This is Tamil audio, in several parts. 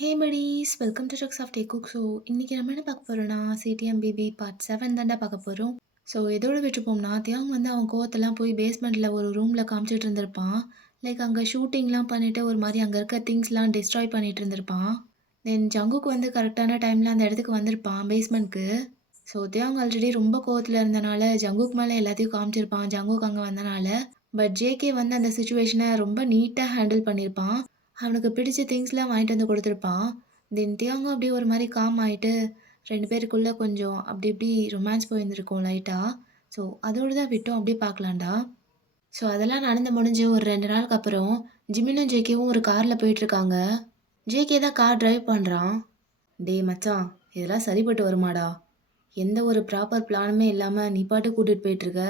Hey buddies, welcome to tricks of the cook. So இன்றைக்கி நம்ம என்ன பார்க்க போகிறோம்னா சிடிஎம் பேபி பார்ட் 7 தாண்டா பார்க்க போகிறோம். ஸோ எதோட விட்டுருப்போம்னா தியாங் வந்து அவன் கோவத்தெல்லாம் போய் பேஸ்மெண்ட்டில் ஒரு ரூமில் காமிச்சிட்டு இருந்திருப்பான். லைக் அங்கே ஷூட்டிங்லாம் பண்ணிவிட்டு ஒரு மாதிரி அங்கே இருக்க திங்ஸ்லாம் டிஸ்ட்ராய் பண்ணிகிட்டு இருந்திருப்பான். தென் ஜங்குக்கு வந்து கரெக்டான டைமில் அந்த இடத்துக்கு வந்திருப்பான் பேஸ்மெண்ட்க்கு. ஸோ தியாங் ஆல்ரெடி ரொம்ப கோவத்தில் இருந்தனால ஜங்குக்கு மேலே எல்லாத்தையும் காமிச்சிருப்பான் ஜங்குக்கு அங்கே வந்தனால. பட் ஜேகே வந்து அந்த சுச்சுவேஷனை ரொம்ப நீட்டாக ஹேண்டில் பண்ணியிருப்பான். அவனுக்கு பிடிச்ச திங்ஸ்லாம் வாங்கிட்டு வந்து கொடுத்துருப்பான். தென் தியாங்கும் அப்படியே ஒரு மாதிரி காம் ஆகிட்டு 2 பேருக்குள்ளே கொஞ்சம் அப்படி இப்படி ரொமான்ஸ் போயிருந்துருக்கோம் லைட்டாக. ஸோ அதோடு தான் விட்டோம், அப்படியே பார்க்கலாம்டா. ஸோ அதெல்லாம் நடந்து முடிஞ்சு ஒரு 2 நாளுக்கு அப்புறம் ஜிமினும் ஜேகேவும் ஒரு காரில் போயிட்டுருக்காங்க. ஜேகே தான் கார் டிரைவ் பண்ணுறான். டேய் மச்சான், இதெல்லாம் சரிப்பட்டு வருமாடா? எந்த ஒரு ப்ராப்பர் பிளானுமே இல்லாமல் நீ பாட்டு கூட்டிகிட்டு போயிட்டுருக்க.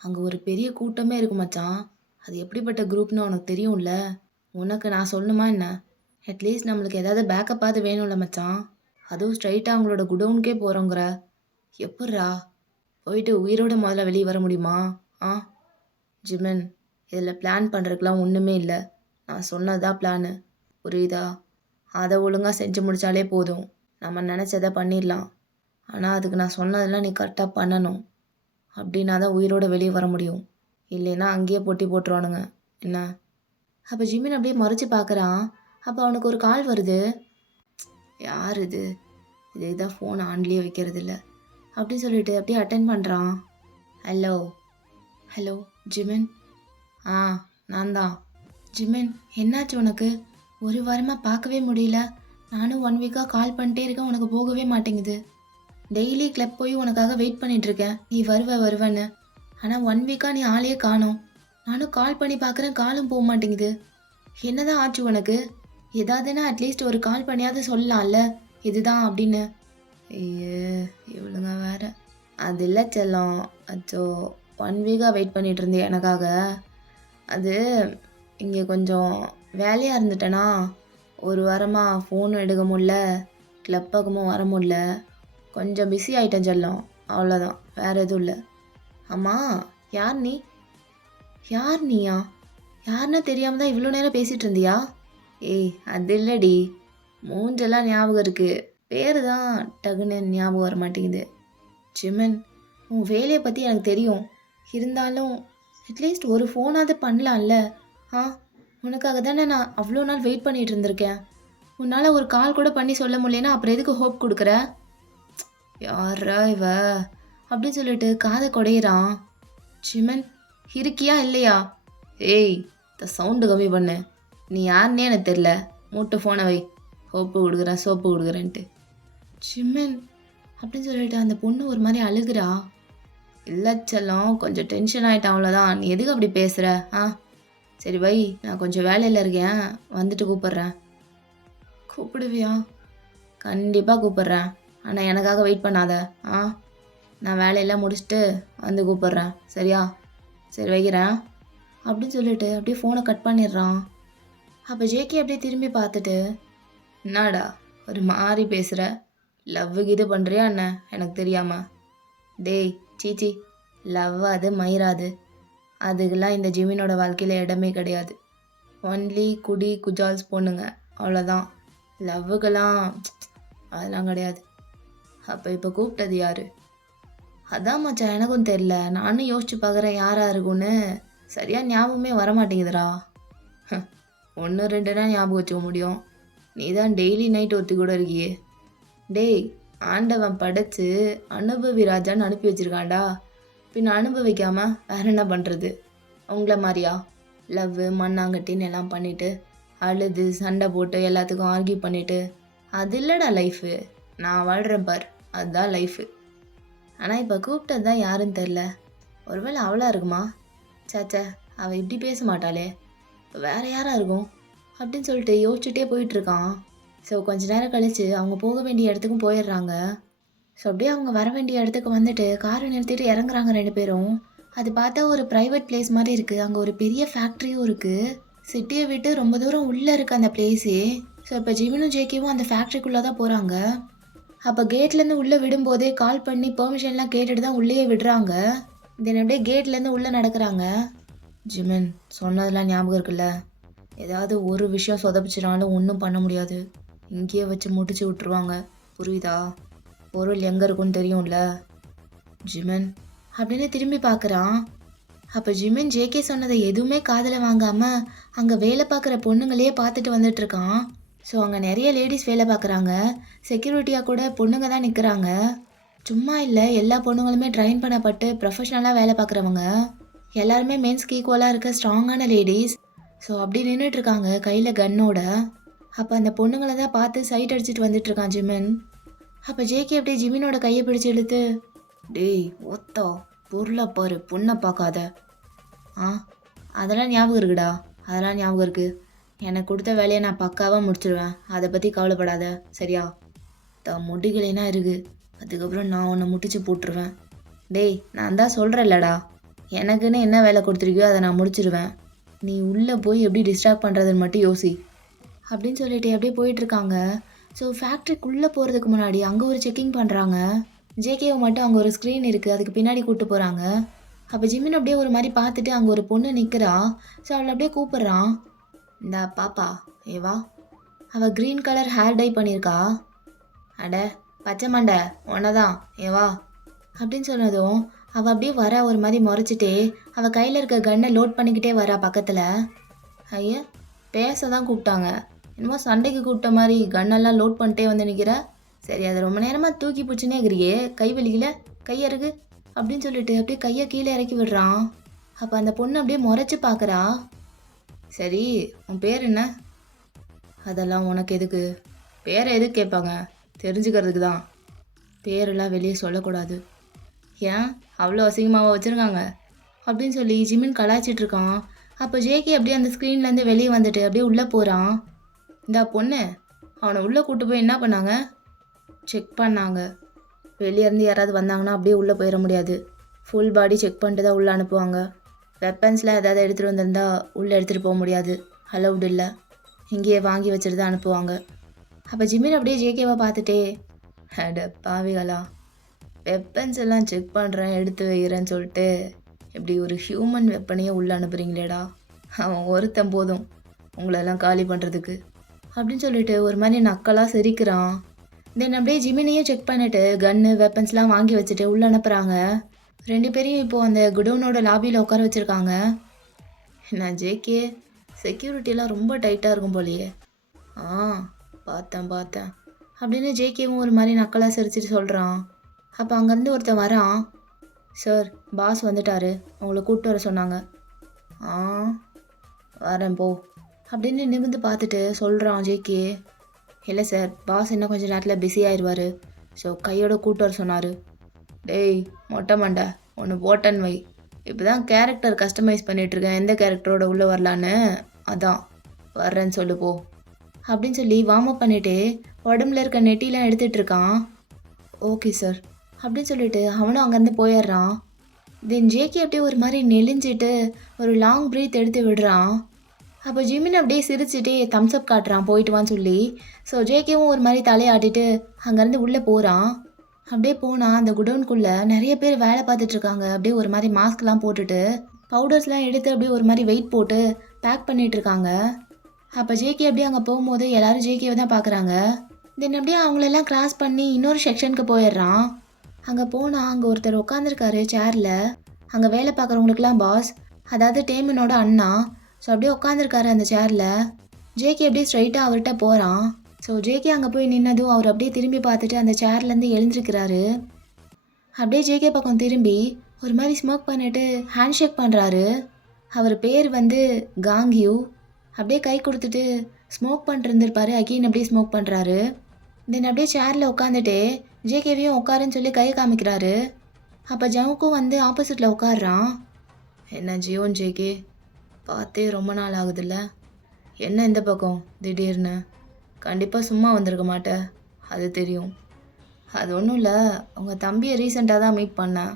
அங்கே ஒரு பெரிய கூட்டமே இருக்கு மச்சான். அது எப்படிப்பட்ட குரூப்னு உனக்கு தெரியும்ல. உனக்கு நான் சொல்லணுமா என்ன? அட்லீஸ்ட் நம்மளுக்கு ஏதாவது பேக்கப்பாவது வேணும்ல மச்சான். அதுவும் ஸ்ட்ரைட்டாக அவங்களோட குடவுனுக்கே போகிறோங்கிற. எப்புட்றா போயிட்டு உயிரோட முதல்ல வெளியே வர முடியுமா? ஆ ஜிமன், இதில் பிளான் பண்ணுறதுக்கெலாம் ஒன்றுமே இல்லை. நான் சொன்னதான் பிளானு, புரியுதா? அதை ஒழுங்காக செஞ்சு முடித்தாலே போதும். நம்ம நினச்சதை பண்ணிடலாம். ஆனால் அதுக்கு நான் சொன்னதெல்லாம் நீ கரெக்டாக பண்ணணும். அப்படின்னா தான் உயிரோட வெளியே வர முடியும். இல்லைன்னா அங்கேயே போட்டி போட்டுருவானுங்க என்ன? அப்போ ஜிமின் அப்படியே மறைச்சு பார்க்குறான். அப்போ அவனுக்கு ஒரு கால் வருது. யார் இது? இதுக்கு தான் ஃபோன் ஆன்லேயே வைக்கிறது இல்லை அப்படின்னு சொல்லிட்டு அப்படியே அட்டென்ட் பண்ணுறான். Hello hello Jimin. ஆ நான் தான். ஜிமின், என்னாச்சு உனக்கு? ஒரு வாரமாக பார்க்கவே முடியல. நானும் 1 வீக்காக கால் பண்ணிட்டே இருக்கேன், உனக்கு போகவே மாட்டேங்குது. டெய்லி கிளப் போய் உனக்காக வெயிட் பண்ணிகிட்ருக்கேன், நீ வருவேன்னு. ஆனால் 1 வீக்காக நீ ஆளையே காணோம். நானும் கால் பண்ணி பார்க்குறேன், காலும் போக மாட்டேங்குது. என்னதான் ஆச்சு உனக்கு? ஏதாவதுன்னா அட்லீஸ்ட் ஒரு கால் பண்ணியாவது சொல்லலாம்ல இதுதான் அப்படின்னு. ஐயோ இவளுங்க வேற. அது இல்லை செல்லம், அச்சோ 1 வீக்காக வெயிட் பண்ணிகிட்டு இருந்தேன் எனக்காக. அது இங்கே கொஞ்சம் வேலையாக இருந்துட்டேனா, ஒரு வாரமாக ஃபோனும் எடுக்க முடில, கிளப் பக்கமும் வர முடில. கொஞ்சம் பிஸி ஆகிட்டேன் செல்லம், அவ்வளோதான், வேறு எதுவும் இல்லை. ஆமாம், யார் நீ? யார் நீயா? யாருன்னா தெரியாமல் தான் இவ்வளோ நேரம் பேசிகிட்டு இருந்தியா? ஏய் அது இல்லடி, மூஞ்செல்லாம் ஞாபகம் இருக்குது, பேர் தான் டக்குன்னு ஞாபகம் வர மாட்டேங்குது. ஜிமன், உன் வேலையை பற்றி எனக்கு தெரியும், இருந்தாலும் அட்லீஸ்ட் ஒரு ஃபோனாவது பண்ணலாம்ல. ஆ உனக்காக தானே நான் அவ்வளோ நாள் வெயிட் பண்ணிகிட்டு இருந்திருக்கேன். உன்னால் ஒரு கால் கூட பண்ணி சொல்ல முடியலன்னா அப்புறம் எதுக்கு ஹோப் கொடுக்குற? யாரா இவ அப்படின்னு சொல்லிட்டு காதை குடையிறான். ஜிமன், இருக்கியா இல்லையா? ஏய் சவுண்டு கம்மி பண்ணு. நீ யாருன்னே எனக்கு தெரில, மூட்டு ஃபோனை வை. ஹோப்பு கொடுக்குறேன், சோப்பு கொடுக்குறேன்ட்டு. ஜிம்மன் அப்படின்னு சொல்லிட்டு அந்த பொண்ணு ஒரு மாதிரி அழுகுறா. இல்லை செல்லம், கொஞ்சம் டென்ஷன் ஆகிட்டான் அவ்வளோதான். நீ எதுக்கு அப்படி பேசுகிற? ஆ சரி வை, நான் கொஞ்சம் வேலையில் இருக்கேன், வந்துட்டு கூப்பிட்றேன். கூப்பிடுவியா? கண்டிப்பாக கூப்பிட்றேன், ஆனால் எனக்காக வெயிட் பண்ணாத. ஆ நான் வேலையெல்லாம் முடிச்சுட்டு வந்து கூப்பிட்றேன், சரியா? சரி வைக்கிறேன் அப்படின்னு சொல்லிட்டு அப்படியே ஃபோனை கட் பண்ணிடுறான். அப்போ ஜேகே அப்படியே திரும்பி பார்த்துட்டு, என்னடா ஒரு மாதிரி பேசுகிற? லவ்வுக்கு இது பண்ணுறியா என்ன எனக்கு தெரியாம? டேய் சீச்சி, லவ் அது மயிராது, அதுக்கெல்லாம் இந்த ஜிமினோட வாழ்க்கையில் இடமே கிடையாது. ஒன்லி குடி குஜால்ஸ் பொண்ணுங்க, அவ்வளோதான். லவ்வுக்கெல்லாம் அதெல்லாம் கிடையாது. அப்போ இப்போ கூப்பிட்டது யார்? அதான் மச்சான் எனக்கும் தெரில, நானும் யோசிச்சு பார்க்குறேன் யாராக இருக்கும்னு. சரியாக ஞாபகமே வரமாட்டேங்குதுடா. 1 2 ஞாபகம் வச்சுக்க முடியும், நீ தான் டெய்லி நைட் ஒருத்தி கூட இருக்கியே. டேய் ஆண்டவன் படைச்சு அனுபவி ராஜான்னு அனுப்பி வச்சிருக்காண்டா, பின்ன அனுபவிக்காமல் வேற என்ன பண்ணுறது? உங்களை மாதிரியா லவ்வு மண்ணாங்கட்டின்னு எல்லாம் பண்ணிவிட்டு அழுது சண்டை போட்டு எல்லாத்துக்கும் ஆர்கியூ பண்ணிவிட்டு அது இல்லைடா லைஃபு. நான் வாழ்கிறேன் பார், அதுதான் லைஃபு. ஆனால் இப்போ கூப்பிட்டது தான் யாருன்னு தெரில. ஒருவேளை அவளாக இருக்குமா? சாச்சா, அவள் இப்படி பேச மாட்டாளே, இப்போ வேறு யாராக இருக்கும் அப்படின்னு சொல்லிட்டு யோசிச்சுட்டே போயிட்டுருக்கான். ஸோ கொஞ்ச நேரம் கழித்து அவங்க போக வேண்டிய இடத்துக்கும் போயிடுறாங்க. ஸோ அப்படியே அவங்க வர வேண்டிய இடத்துக்கு வந்துட்டு காரை நிறுத்திட்டு இறங்குறாங்க 2 பேரும். அது பார்த்தா ஒரு ப்ரைவேட் பிளேஸ் மாதிரி இருக்குது. அங்கே ஒரு பெரிய ஃபேக்ட்ரியும் இருக்குது. சிட்டியை விட்டு ரொம்ப தூரம் உள்ளே இருக்குது அந்த பிளேஸே. ஸோ இப்போ ஜிமினும் ஜேகேவும் அந்த ஃபேக்ட்ரிக்குள்ளே தான் போகிறாங்க. அப்போ கேட்லேருந்து உள்ளே விடும்போதே கால் பண்ணி பெர்மிஷன்லாம் கேட்டுட்டு தான் உள்ளேயே விடுறாங்க. தென் அப்படியே கேட்லேருந்து உள்ளே நடக்கிறாங்க. ஜிமின், சொன்னதெல்லாம் ஞாபகம் இருக்குல்ல? ஏதாவது ஒரு விஷயம் சொதப்பிச்சினாலும் ஒன்றும் பண்ண முடியாது. இங்கேயே வச்சு முடிச்சு விட்ருவாங்க. புரியுதா? பொருள் எங்கே இருக்குன்னு தெரியும்ல. ஜிமன் அப்படின்னு திரும்பி பார்க்குறான். அப்போ ஜிமின் ஜேகே சொன்னதை எதுவுமே காதில் வாங்காமல் அங்கே வேலை பார்க்குற பொண்ணுங்களையே பார்த்துட்டு வந்துட்டுருக்கான். ஸோ அங்கே நிறைய லேடிஸ் வேலை பார்க்குறாங்க. செக்யூரிட்டியாக கூட பொண்ணுங்க தான் நிற்கிறாங்க. சும்மா இல்லை, எல்லா பொண்ணுங்களுமே ட்ரைன் பண்ணப்பட்டு ப்ரொஃபஷ்னலாக வேலை பார்க்குறவங்க. எல்லாருமே மென்ஸ்க்கு ஈக்குவலாக இருக்க ஸ்ட்ராங்கான லேடிஸ். ஸோ அப்படி நின்றுட்டுருக்காங்க கையில் கன்னோட. அப்போ அந்த பொண்ணுங்களை தான் பார்த்து சைட் அடிச்சுட்டு வந்துட்டுருக்கான் ஜிமின். அப்போ ஜேகே அப்படியே ஜிமினோட கையை பிடிச்சி இழுத்து, டேய் ஒத்தா, பொருளை பாரு, பொண்ணை பார்க்காத. ஆ, அதெல்லாம் ஞாபகம் இருக்குடா, அதெல்லாம் ஞாபகம் இருக்குது. எனக்கு கொடுத்த வேலையை நான் பக்காவாக முடிச்சிடுவேன், அதை பற்றி கவலைப்படாத சரியா? முடிகளேனா இருக்குது, அதுக்கப்புறம் நான் உன்னை முட்டிச்சு போட்டுருவேன். டேய், நான் தான் சொல்கிறேன்லடா, எனக்குன்னு என்ன வேலை கொடுத்துருக்கியோ அதை நான் முடிச்சிடுவேன். நீ உள்ளே போய் எப்படி டிஸ்ட்ராக்ட் பண்ணுறதுன்னு மட்டும் யோசி அப்படின்னு சொல்லிட்டு அப்படியே போயிட்டுருக்காங்க. ஸோ ஃபேக்ட்ரிக்குள்ளே போகிறதுக்கு முன்னாடி அங்கே ஒரு செக்கிங் பண்ணுறாங்க. ஜேகேவை மட்டும் அங்கே ஒரு ஸ்க்ரீன் இருக்குது, அதுக்கு பின்னாடி கூப்பிட்டு போகிறாங்க. அப்போ ஜிமின் அப்படியே ஒரு மாதிரி பார்த்துட்டு அங்கே ஒரு பொண்ணு நிற்கிறா. ஸோ அவளை அப்படியே கூப்பிட்றான். இந்த பாப்பா ஏவா, அவள் க்ரீன் கலர் ஹேர் டை பண்ணியிருக்கா. அட பச்சை மண்டை உன்னை தான் ஏவா அப்படின்னு சொன்னதும் அவள் அப்படியே வர ஒரு மாதிரி முறைச்சிட்டே அவள் கையில் இருக்க கன்னை லோட் பண்ணிக்கிட்டே வரா பக்கத்தில். ஐயா, பேச தான் கூப்பிட்டாங்க, என்னமோ சண்டைக்கு கூப்பிட்ட மாதிரி கன்னெல்லாம் லோட் பண்ணிட்டே வந்து நிற்கிற. சரி, அதை ரொம்ப நேரமாக தூக்கி பிடிச்சினே இருக்கிறியே, கை வலிக்கல, கையை இருக்கு அப்படின்னு சொல்லிட்டு அப்படியே கையை கீழே இறக்கி விடுறான். அப்போ அந்த பொண்ணு அப்படியே முறைச்சி பார்க்குறா. சரி, உன் பேர் என்ன? அதெல்லாம் உனக்கு எதுக்கு? பேரை எதுக்கு கேட்பாங்க? தெரிஞ்சுக்கிறதுக்கு தான். பேரெல்லாம் வெளியே சொல்லக்கூடாது. ஏன் அவ்வளோ அசிங்கமாக வச்சுருக்காங்க அப்படின்னு சொல்லி ஜிமின் கலாய்ச்சிட்ருக்கான். அப்போ ஜேகே அப்படியே அந்த ஸ்க்ரீன்லேருந்து வெளியே வந்துட்டு அப்படியே உள்ளே போகிறான். இந்த பொண்ணு அவனை உள்ளே கூப்பிட்டு போய் என்ன பண்ணாங்க? செக் பண்ணாங்க. வெளியேருந்து யாராவது வந்தாங்கன்னா அப்படியே உள்ளே போயிட முடியாது, ஃபுல் பாடி செக் பண்ணிட்டு தான் உள்ளே அனுப்புவாங்க. வெப்பன்ஸ்லாம் ஏதாவது எடுத்துகிட்டு வந்திருந்தா உள்ளே எடுத்துகிட்டு போக முடியாது, அலவுட் இல்லை, இங்கேயே வாங்கி வச்சுட்டு தான் அனுப்புவாங்க. அப்போ ஜிமின் அப்படியே ஜேகேவை பார்த்துட்டே, அட பாவிகளா, வெப்பன்ஸ் எல்லாம் செக் பண்ணுறேன் எடுத்து வைக்கிறேன்னு சொல்லிட்டு இப்படி ஒரு ஹியூமன் வெப்பனையே உள்ளே அனுப்புகிறீங்களேடா, அவன் ஒருத்தன் போதும் உங்களெல்லாம் காலி பண்ணுறதுக்கு அப்படின்னு சொல்லிட்டு ஒரு மாதிரி நக்கலாக சிரிக்கிறான். தென் அப்படியே ஜிமினையும் செக் பண்ணிவிட்டு கன்னு வெப்பன்ஸ்லாம் வாங்கி வச்சுட்டு உள்ளே அனுப்புகிறாங்க. 2 பேரையும் இப்போது அந்த குடோனோட லாபியில் உட்கார வச்சுருக்காங்க. நான் ஜேகே, செக்யூரிட்டிலாம் ரொம்ப டைட்டாக இருக்கும் போலையே. ஆ, பார்த்தேன் அப்படின்னு ஜேகேவும் ஒரு மாதிரி நக்கலாக சிரிச்சிட்டு சொல்கிறான். அப்போ அங்கேருந்து ஒருத்தன் வரான். சார், பாஸ் வந்துட்டாரு, உங்களை கூப்பிட்டு வர சொன்னாங்க. ஆ, வரேன் போ அப்படின்னு நிமிர்ந்து பார்த்துட்டு சொல்கிறான் ஜேகே. இல்லை சார், பாஸ் இன்னும் கொஞ்சம் நேரத்தில் பிஸி ஆயிடுவார், ஸோ கையோட கூப்பிட்டு வர சொன்னார். டேய் மொட்டை மண்டை, ஒன்று போட்டன் வை, இப்போ தான் கேரக்டர் கஸ்டமைஸ் பண்ணிகிட்ருக்கேன், எந்த கேரக்டரோட உள்ளே வரலான்னு, அதான் வர்றேன்னு சொல்லு போ அப்படின்னு சொல்லி வார்ம் அப் பண்ணிவிட்டு உடம்புல இருக்க நெட்டிலாம் எடுத்துகிட்டு இருக்கான். ஓகே சார் அப்படின்னு சொல்லிட்டு அவனும் அங்கேருந்து போயிடுறான். தென் ஜேகே அப்படியே ஒரு மாதிரி நெளிஞ்சிட்டு ஒரு லாங் ப்ரீத் எடுத்து விடுறான். அப்போ ஜிமின் அப்படியே சிரிச்சுட்டே தம்ஸ் அப் காட்டுறான் போயிட்டு வான்னு சொல்லி. ஸோ ஜேகேவும் ஒரு மாதிரி தலையாட்டிட்டு அங்கேருந்து உள்ளே போகிறான். அப்படியே போனால் அந்த குடோனுக்குள்ளே நிறைய பேர் வேலை பார்த்துட்ருக்காங்க. அப்படியே ஒரு மாதிரி மாஸ்க்லாம் போட்டுட்டு பவுடர்ஸ்லாம் எடுத்து அப்படியே ஒரு மாதிரி வெயிட் போட்டு பேக் பண்ணிகிட்ருக்காங்க. அப்போ ஜேகே அப்படியே அங்கே போகும்போது எல்லோரும் ஜேகேவை தான் பார்க்குறாங்க. தென் அப்படியே அவங்களெல்லாம் கிராஸ் பண்ணி இன்னொரு செக்ஷனுக்கு போயிடுறான். அங்கே போனால் அங்கே ஒருத்தர் உட்காந்துருக்காரு சேரில். அங்கே வேலை பார்க்குறவங்களுக்குலாம் பாஸ், அதாவது டேமனோட அண்ணா. ஸோ அப்படியே உட்காந்துருக்காரு அந்த சேரில். ஜேகே அப்படியே ஸ்ட்ரைட்டாக அவர்கிட்ட போகிறான். ஸோ ஜேகே அங்கே போய் நின்னதும் அவர் அப்படியே திரும்பி பார்த்துட்டு அந்த சேர்லேருந்து எழுந்திருக்கிறாரு. அப்படியே ஜேகே பக்கம் திரும்பி ஒரு மாதிரி ஸ்மோக் பண்ணிட்டு ஹேண்ட் ஷேக் பண்ணுறாரு. அவர் பேர் வந்து காங்கியூ. அப்படியே கை கொடுத்துட்டு ஸ்மோக் பண்ணிருந்துருப்பாரு, அகெயின் அப்படியே ஸ்மோக் பண்ணுறாரு. தென் அப்படியே சேரில் உட்காந்துட்டு ஜேகேவையும் உட்காருன்னு சொல்லி கை காமிக்கிறாரு. அப்போ ஜவுக்கும் வந்து ஆப்போசிட்டில் உட்காடுறான். என்ன ஜியோன் ஜேகே, பார்த்தே ரொம்ப நாள் ஆகுதுல்ல, என்ன இந்த பக்கம் திடீர்னு? கண்டிப்பாக சும்மா வந்திருக்க மாட்டேன், அது தெரியும். அது ஒன்றும் இல்லை, உங்கள் தம்பியை ரீசெண்டாக தான் மீட் பண்ணேன்,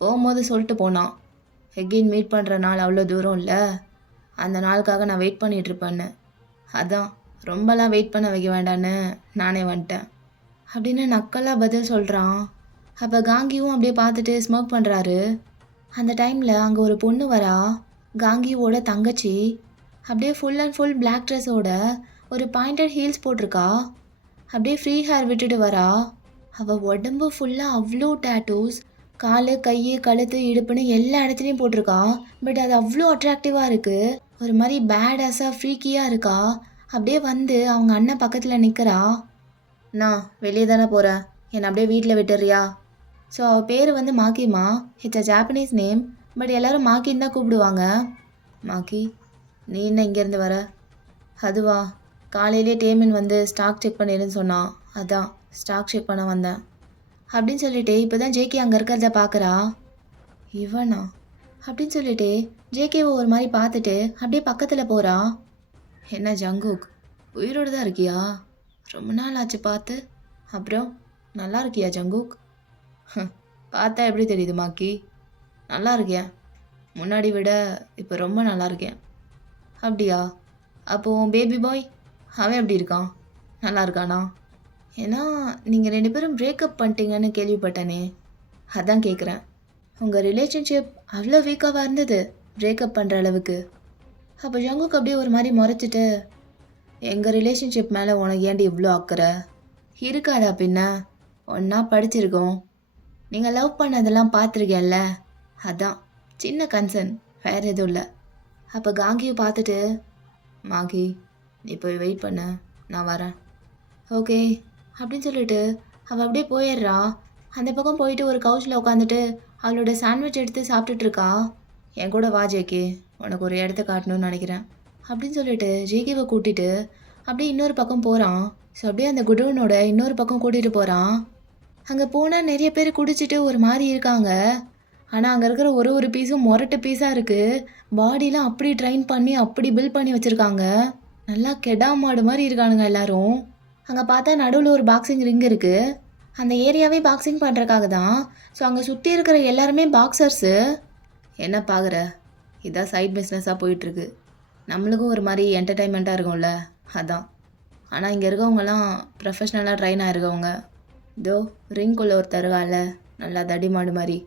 போகும்போது சொல்லிட்டு போனான் எகெயின் மீட் பண்ணுற நாள் அவ்வளோ தூரம் இல்லை, அந்த நாளுக்காக நான் வெயிட் பண்ணிகிட்ருப்பேன்னு, அதான் ரொம்பலாம் வெயிட் பண்ண வைக்க வேண்டான்னு நானே வந்துட்டேன் அப்படின்னு நக்கலாக பதில் சொல்கிறான். அப்போ காங்கியும் அப்படியே பார்த்துட்டு ஸ்மோக் பண்ணுறாரு. அந்த டைமில் அங்கே ஒரு பொண்ணு வரா, காங்கியோட தங்கச்சி. அப்படியே ஃபுல் அண்ட் ஃபுல் பிளாக் ட்ரெஸ்ஸோட ஒரு பாயிண்டட் ஹீல்ஸ் போட்டிருக்கா. அப்படியே ஃப்ரீ ஹேர் விட்டுட்டு வரா. அவள் உடம்பு ஃபுல்லாக அவ்வளோ டேட்டூஸ், கால் கை கழுத்து இடுப்புன்னு எல்லா இடத்துலையும் போட்டிருக்கா. பட் அது அவ்வளோ அட்ராக்டிவாக இருக்குது. ஒரு மாதிரி பேடாஸாக ஃப்ரீக்கியாக இருக்கா. அப்படியே வந்து அவங்க அண்ணன் பக்கத்தில் நிற்கிறா. நான் வெளியே தானே போகிறேன், என்னை அப்படியே வீட்டில் விட்டுறியா? ஸோ அவள் பேர் வந்து Makima. It's a Japanese name. But எல்லோரும் மாக்கின்னு தான் கூப்பிடுவாங்க. மாக்கி, நீ என்ன இங்கேருந்து வர? அதுவா, காலையிலே டேமின் வந்து ஸ்டாக் செக் பண்ணிடுன்னு சொன்னான், அதான் ஸ்டாக் செக் பண்ண வந்தேன் அப்படின்னு சொல்லிட்டு இப்போ தான் ஜேகே அங்கே இருக்கிறத பார்க்குறா. இவனா அப்படின்னு சொல்லிட்டு ஜேகேவை ஒரு மாதிரி பார்த்துட்டு அப்படியே பக்கத்தில் போகிறா. என்ன ஜங்குக், உயிரோடு தான் இருக்கியா? ரொம்ப நாள் ஆச்சு பார்த்து. அப்புறம் நல்லா இருக்கியா ஜங்குக்? பார்த்தா எப்படி தெரியுது மாக்கி? நல்லா இருக்கேன், முன்னாடி விட இப்போ ரொம்ப நல்லா இருக்கேன். அப்படியா? அப்போது பேபி பாய் அவன் எப்படி இருக்கான்? நல்லா இருக்கானா? ஏன்னா நீங்கள் 2 பேரும் பிரேக்கப் பண்ணிட்டீங்கன்னு கேள்விப்பட்டேனே, அதான் கேட்குறேன். உங்கள் ரிலேஷன்ஷிப் அவ்வளோ வீக்காக இருந்தது பிரேக்கப் பண்ணுற அளவுக்கு? அப்போ ஜங்குக்கு அப்படியே ஒரு மாதிரி முறைச்சிட்டு, எங்கள் ரிலேஷன்ஷிப் மேலே உனக்கு ஏன்டி இவ்வளோ அக்கறை? இருக்காதா பின்ன, ஒன்றா படிச்சிருக்கோம், நீங்கள் லவ் பண்ணதெல்லாம் பார்த்துருக்கேன்ல, அதான் சின்ன கன்சர்ன், வேறு எதுவும் இல்லை. அப்போ காங்கியை பார்த்துட்டு, மாகி நீ போய் வெயிட் பண்ண, நான் வரேன். ஓகே அப்படின்னு சொல்லிட்டு அவள் அப்படியே போயிடுறா. அந்த பக்கம் போயிட்டு ஒரு கவுச்சில் உட்காந்துட்டு அவளோட சாண்ட்விச் எடுத்து சாப்பிட்டுட்டு இருக்கா. என் கூட வா ஜேகே, உனக்கு ஒரு இடத்த காட்டணும்னு நினைக்கிறேன் அப்படின்னு சொல்லிட்டு ஜேகேவை கூட்டிகிட்டு அப்படியே இன்னொரு பக்கம் போகிறான். ஸோ அப்படியே அந்த குடோனோட இன்னொரு பக்கம் கூட்டிகிட்டு போகிறான். அங்கே போனால் நிறைய பேர் குடிச்சிட்டு ஒரு மாதிரி இருக்காங்க. ஆனால் அங்கே இருக்கிற ஒரு ஒரு பீஸும் மொரட்டு பீஸாக இருக்குது. பாடிலாம் அப்படி ட்ரைன் பண்ணி அப்படி பில்ட் பண்ணி வச்சுருக்காங்க. நல்லா கெடா மாடு மாதிரி இருக்கானுங்க எல்லாரும். அங்கே பார்த்தா நடுவில் ஒரு பாக்ஸிங் ரிங் இருக்குது. அந்த ஏரியாவே பாக்ஸிங் பண்ணுறக்காக தான். ஸோ அங்கே சுற்றி இருக்கிற எல்லாருமே பாக்ஸர்ஸு. என்ன பார்க்குற, இதான் சைட் பிஸ்னஸாக போயிட்டுருக்கு. நம்மளுக்கும் ஒரு மாதிரி என்டர்டைன்மெண்ட்டாக இருக்கும்ல, அதான். ஆனால் இங்கே இருக்கவங்கலாம் ப்ரொஃபஷ்னலாக ட்ரைன் ஆகிருக்கவங்க. இதோ ரிங்குள்ளே ஒருத்தர் இருக்கான்ல, நல்லா தடி மாடு மாதிரி,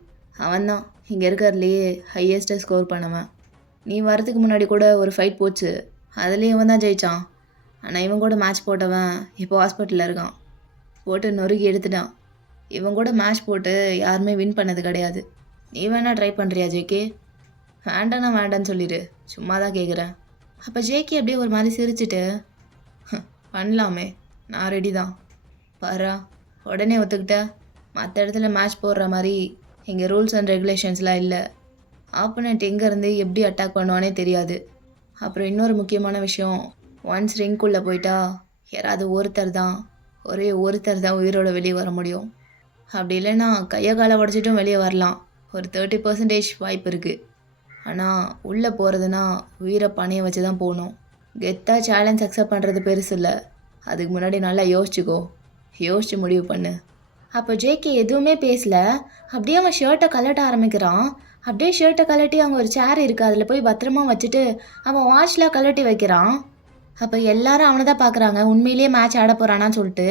அவன்தான் இங்கே இருக்கிறதுலையே ஹையஸ்ட்டாக ஸ்கோர் பண்ணவன். நீ வரதுக்கு முன்னாடி கூட ஒரு ஃபைட் போச்சு, அதுலேயும் இவன் தான் ஜெயித்தான். ஆனால் இவன் கூட மேட்ச் போட்டவன் இப்போ ஹாஸ்பிட்டலில் இருக்கான், போட்டு நொறுக்கி எடுத்துட்டான். இவன் கூட மேட்ச் போட்டு யாருமே வின் பண்ணது கிடையாது. நீ வேணா ட்ரை பண்ணுறியா ஜேகே? வேண்டாண்ணா வேண்டான்னு சொல்லிடு, சும்மா தான் கேட்குறேன். அப்போ ஜேகே அப்படியே ஒரு மாதிரி சிரிச்சிட்டு, பண்ணலாமே, நான் ரெடி தான். பாரா, உடனே ஒத்துக்கிட்ட. மற்ற இடத்துல மேட்ச் போடுற மாதிரி இங்கே ரூல்ஸ் அண்ட் ரெகுலேஷன்ஸ்லாம் இல்லை. ஆப்போனண்ட் எங்கேருந்து எப்படி அட்டாக் பண்ணுவானே தெரியாது. அப்புறம் இன்னொரு முக்கியமான விஷயம், ஒன்ஸ் ரிங்குள்ளே போயிட்டா யாராவது ஒரே ஒருத்தர் தான் உயிரோட வெளியே வர முடியும். அப்படி இல்லைன்னா கையை காலை உடச்சிட்டும் வெளியே வரலாம், ஒரு 30% வாய்ப்பு இருக்குது. ஆனால் உள்ளே போகிறதுனா உயிரை பணைய வச்சு தான் போகணும். கெத்தாக சேலஞ்ச் அக்செப்ட் பண்ணுறது பெருசு இல்லை. அதுக்கு முன்னாடி நல்லா யோசிச்சு முடிவு பண்ணு. அப்போ ஜேகே எதுவுமே பேசல. அப்படியே அவன் ஷர்ட்டை கலட்ட ஆரம்பிக்கிறான். அப்படியே ஷர்ட்டை கலட்டி அங்கே ஒரு சேர் இருக்குது, அதில் போய் பத்திரமா வச்சுட்டு அவன் வாட்ச்லாம் கலட்டி வைக்கிறான். அப்போ எல்லாரும் அவனை தான் பார்க்குறாங்க, உண்மையிலேயே மேட்ச் ஆட போகிறானான்னு சொல்லிட்டு.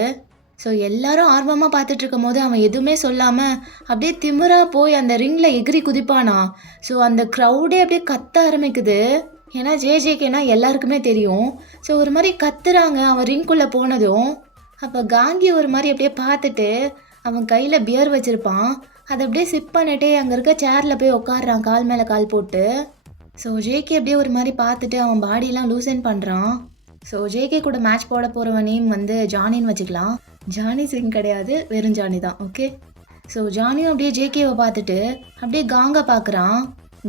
ஸோ எல்லாரும் ஆர்வமாக பார்த்துட்டு இருக்கும் போது அவன் எதுவுமே சொல்லாமல் அப்படியே திமிராக போய் அந்த ரிங்கில் எகிரி குதிப்பானா. ஸோ அந்த க்ரௌடே அப்படியே கத்த ஆரம்பிக்குது. ஏன்னா ஜேகேனா எல்லாருக்குமே தெரியும். ஸோ ஒரு மாதிரி கத்துறாங்க அவன் ரிங்குள்ளே போனதும். அப்போ காங்கி ஒரு மாதிரி அப்படியே பார்த்துட்டு அவன் கையில் பியர் வச்சுருப்பான், அதை அப்படியே சிப் பண்ணிட்டே அங்கே இருக்க சேரில் போய் உட்காடுறான், கால் மேலே கால் போட்டு. ஸோ ஜேகே அப்படியே ஒரு மாதிரி பார்த்துட்டு அவன் பாடியெலாம் லூசன் பண்ணுறான். ஸோ ஜேகே கூட மேட்ச் போட போகிறவன் நேம் வந்து ஜானின்னு வச்சுக்கலாம். ஜானி சிங் கிடையாது, வெறும் ஜானி தான், ஓகே. ஸோ ஜானியும் அப்படியே ஜேகேவை பார்த்துட்டு அப்படியே காங்கை பார்க்குறான்.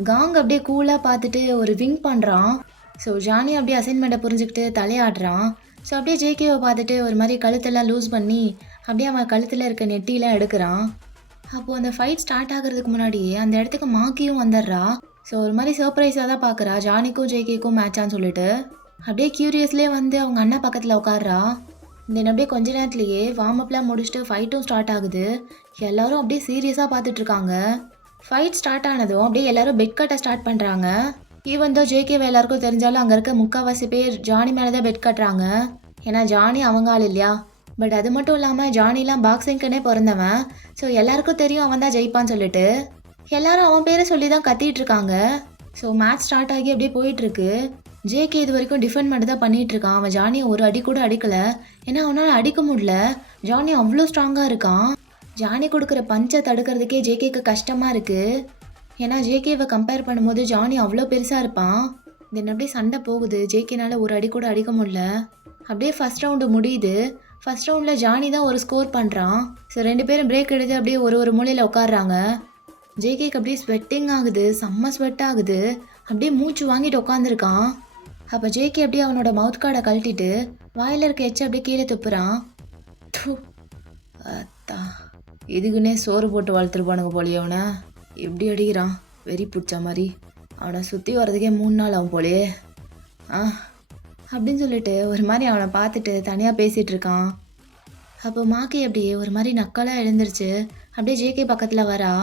காங் அப்படியே கூலாக பார்த்துட்டு ஒரு விங் பண்ணுறான். ஸோ ஜானி அப்படியே அசைன்மெண்ட்டை புரிஞ்சுக்கிட்டு தலையாடுறான். ஸோ அப்படியே ஜேகேவை பார்த்துட்டு ஒரு மாதிரி கழுத்தெல்லாம் லூஸ் பண்ணி அப்படியே அவன் கழுத்தில் இருக்க நெட்டிலாம் எடுக்கிறான். அப்போது அந்த ஃபைட் ஸ்டார்ட் ஆகிறதுக்கு முன்னாடியே அந்த இடத்துக்கு மாக்கியும் வந்துடுறா. ஸோ ஒரு மாதிரி சர்ப்ரைஸாக தான் பார்க்குறா, ஜானிக்கும் ஜேகேக்கும் மேட்சான்னு சொல்லிட்டு. அப்படியே க்யூரியஸ்லேயே வந்து அவங்க அண்ணா பக்கத்தில் உட்காடுறா. தென் அப்படியே கொஞ்ச நேரத்துலையே வார்ம் அப்லாம் முடிச்சுட்டு ஃபைட்டும் ஸ்டார்ட் ஆகுது. எல்லோரும் அப்படியே சீரியஸாக பார்த்துட்ருக்காங்க. ஃபைட் ஸ்டார்ட் ஆனதும் அப்படியே எல்லோரும் பெட் கட்ட ஸ்டார்ட் பண்ணுறாங்க. ஈவன் தான் ஜேகேவை எல்லாருக்கும் தெரிஞ்சாலும் அங்கே இருக்க முக்கால்வாசி பேர் ஜானி மேலே தான் பெட் கட்டுறாங்க. ஏன்னா ஜானி அவங்க ஆள் இல்லையா. பட் அது மட்டும் இல்லாமல் ஜானிலாம் பாக்ஸிங்க்குன்னே பிறந்தவன். ஸோ எல்லாருக்கும் தெரியும் அவன் தான் ஜெயிப்பான்னு சொல்லிட்டு எல்லாரும் அவன் பேரை சொல்லி தான் கத்திட்டு இருக்காங்க. ஸோ மேட்ச் ஸ்டார்ட் ஆகி அப்படியே போயிட்டுருக்கு. ஜேகே இது வரைக்கும் டிஃபெண்ட் மட்டும் தான் பண்ணிட்டு இருக்கான். அவன் ஜானியை ஒரு அடி கூட அடிக்கல. ஏன்னா அவனால் அடிக்க முடியல. ஜானி அவ்வளோ ஸ்ட்ராங்காக இருக்கான். ஜானி கொடுக்குற பஞ்சை தடுக்கிறதுக்கே ஜேகேக்கு கஷ்டமாக இருக்குது. ஏன்னா ஜேகேவை கம்பேர் பண்ணும்போது ஜானி அவ்வளோ பெருசாக இருப்பான். தென் அப்படியே சண்டை போகுது. ஜேகேனால் ஒரு அடி கூட அடிக்க முடியல. அப்படியே ஃபர்ஸ்ட் ரவுண்டு முடியுது. ஃபர்ஸ்ட் ரவுண்டில் ஜானி தான் ஒரு ஸ்கோர் பண்ணுறான். ஸோ 2 பேரும் பிரேக் எடுத்து அப்படியே ஒரு மூலையில் உட்காடுறாங்க. ஜேகேக்கு அப்படியே ஸ்வெட்டிங் ஆகுது. செம்ம ஸ்வெட் ஆகுது. அப்படியே மூச்சு வாங்கிட்டு உட்காந்துருக்கான். அப்போ ஜேகே அப்படியே அவனோட மவுத் கார்டை கழட்டிட்டு வாயில் இருக்க எச்ச அப்படியே கீழே துப்புறான். அத்தா, இதுக்குன்னே சோறு போட்டு வளர்த்துருப்பானுங்க போலியே அவனை. எப்படி அடிக்கிறான் வெறி பிடிச்ச மாதிரி. அவனை சுற்றி வர்றதுக்கே 3 நாள் ஆகும் போலே. அப்படின்னு சொல்லிட்டு ஒரு மாதிரி அவனை பார்த்துட்டு தனியாக பேசிகிட்டு இருக்கான். அப்போ மாக்கி அப்படியே ஒரு மாதிரி நக்கலாக எழுந்துருச்சு. அப்படியே ஜேகே பக்கத்தில் வரா.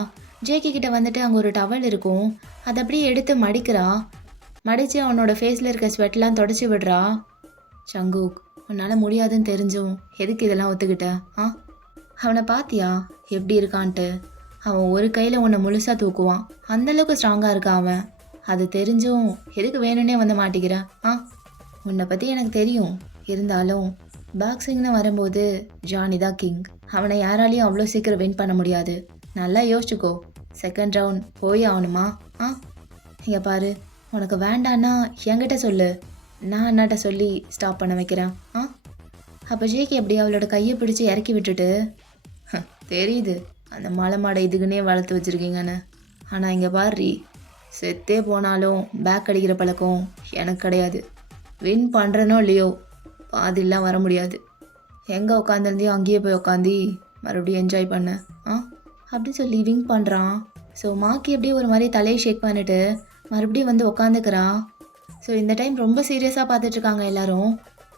ஜேகே கிட்ட வந்துட்டு அங்கே ஒரு டவல் இருக்கும். அதை அப்படியே எடுத்து மடிக்கிறா. மடித்து அவனோட ஃபேஸில் இருக்க ஸ்வெட்லாம் தொடச்சி விடுறா. சங்குக், உன்னால் முடியாதுன்னு தெரிஞ்சும் எதுக்கு இதெல்லாம் ஒத்துக்கிட்ட? அவனை பார்த்தியா எப்படி இருக்கான்ட்டு? அவன் ஒரு கையில் உன்னை முழுசாக தூக்குவான். அந்தளவுக்கு ஸ்ட்ராங்காக இருக்கான் அவன். அது தெரிஞ்சும் எதுக்கு வேணும்னே வந்து மாட்டிக்கிற? உன்னை பற்றி எனக்கு தெரியும். இருந்தாலும் பாக்ஸிங்னு வரும்போது ஜானி தான் கிங். அவனை யாராலையும் அவ்வளோ சீக்கிரம் வின் பண்ண முடியாது. நல்லா யோசிச்சுக்கோ. செகண்ட் ரவுண்ட் போய் ஆகணுமா? இங்கே பாரு, உனக்கு வேண்டான்னா என்கிட்ட சொல்லு. நான் அண்ணாட்ட சொல்லி ஸ்டாப் பண்ண வைக்கிறேன். அப்போ ஜேகே அப்படி அவளோட கையை பிடிச்சி இறக்கி விட்டுட்டு, தெரியுது அந்த மலை மாடை இதுக்குன்னே வளர்த்து வச்சுருக்கீங்கன்னு. ஆனால் இங்கே பாரு, செத்தே போனாலும் பேக் அடிக்கிற பழக்கம் எனக்கு கிடையாது. வின் பண்ணுறனோ இல்லையோ பாதிலாம் வர முடியாது. எங்கே உட்காந்துருந்தியோ அங்கேயே போய் உட்காந்தி மறுபடியும் என்ஜாய் பண்ண அப்படின்னு சொல்லி வின் பண்ணுறான். ஸோ மாக்கி அப்படியே ஒரு மாதிரி தலையை ஷேக் பண்ணிட்டு மறுபடியும் வந்து உட்காந்துக்கிறான். ஸோ இந்த டைம் ரொம்ப சீரியஸாக பார்த்துட்ருக்காங்க எல்லோரும்.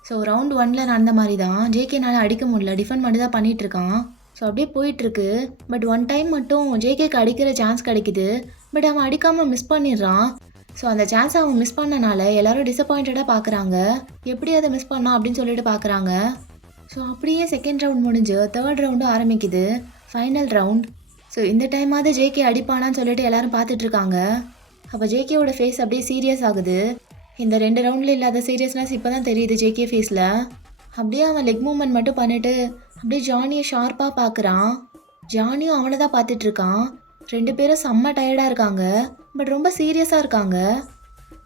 ஸோ ரவுண்ட் 1 நடந்த மாதிரி தான். ஜேகேனால் அடிக்க முடியல. டிஃபெண்ட் மட்டும் தான் பண்ணிகிட்ருக்கான். ஸோ அப்படியே போயிட்டுருக்கு. பட் 1 டைம் மட்டும் ஜேகேக்கு அடிக்கிற சான்ஸ் கிடைக்குது. பட் அவன் அடிக்காமல் மிஸ் பண்ணிடுறான். ஸோ அந்த சான்ஸை அவன் மிஸ் பண்ணனால எல்லோரும் டிசப்பாயிண்டடாக பார்க்குறாங்க. எப்படி அதை மிஸ் பண்ணான் அப்படின்னு சொல்லிட்டு பார்க்குறாங்க. ஸோ அப்படியே செகண்ட் ரவுண்ட் முடிஞ்சு தேர்ட் ரவுண்டும் ஆரம்பிக்குது. Final round. ஸோ இந்த டைமாவது ஜேகே அடிப்பானான்னு சொல்லிட்டு எல்லோரும் பார்த்துட்ருக்காங்க. அப்போ ஜேகேவோட ஃபேஸ் அப்படியே சீரியஸ் ஆகுது. இந்த 2 ரவுண்டில் இல்லாத சீரியஸ்னஸ் இப்போ தான் தெரியுது ஜேகே ஃபேஸில். அப்படியே அவன் லெக் மூமெண்ட் மட்டும் பண்ணிவிட்டு அப்படியே ஜானியை ஷார்ப்பாக பார்க்குறான். ஜானியும் அவனை தான் பார்த்துட்ருக்கான். 2 பேரும் செம்ம டயர்டாக இருக்காங்க. பட் ரொம்ப சீரியஸாக இருக்காங்க.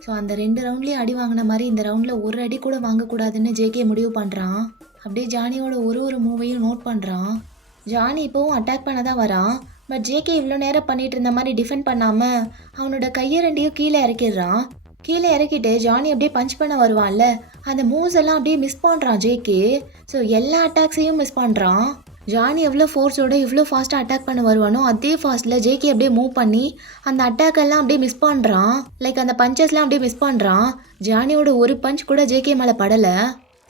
ஸோ அந்த 2 ரவுண்ட்லேயும் அடி வாங்கின மாதிரி இந்த ரவுண்டில் ஒரு அடி கூட வாங்கக்கூடாதுன்னு ஜேகே முடிவு பண்ணுறான். அப்படியே ஜானியோட ஒரு மூவையும் நோட் பண்ணுறான். ஜானி இப்போவும் அட்டாக் பண்ண தான் வரான். பட் ஜேகே இவ்வளோ நேரம் பண்ணிகிட்டு இருந்த மாதிரி டிஃபெண்ட் பண்ணாமல் அவனோட கையை 2ஐயும் கீழே இறக்கிடுறான். கீழே இறக்கிட்டு ஜானி அப்படியே பஞ்ச் பண்ண வருவான்ல, அந்த மூவ்ஸ் எல்லாம் அப்படியே மிஸ் பண்ணுறான் ஜேகே. ஸோ எல்லா அட்டாக்ஸையும் மிஸ் பண்ணுறான். ஜானி எவ்வளோ ஃபோர்ஸோட எவ்வளோ ஃபாஸ்ட்டாக அட்டாக் பண்ண வருவானோ அதே ஃபாஸ்ட்டில் ஜேகே அப்படியே மூவ் பண்ணி அந்த அட்டாக்கெல்லாம் அப்படியே மிஸ் பண்ணுறான். லைக் அந்த பஞ்சஸ்லாம் அப்படியே மிஸ் பண்ணுறான். ஜானியோட ஒரு பஞ்ச் கூட ஜேகே மேலே படலை.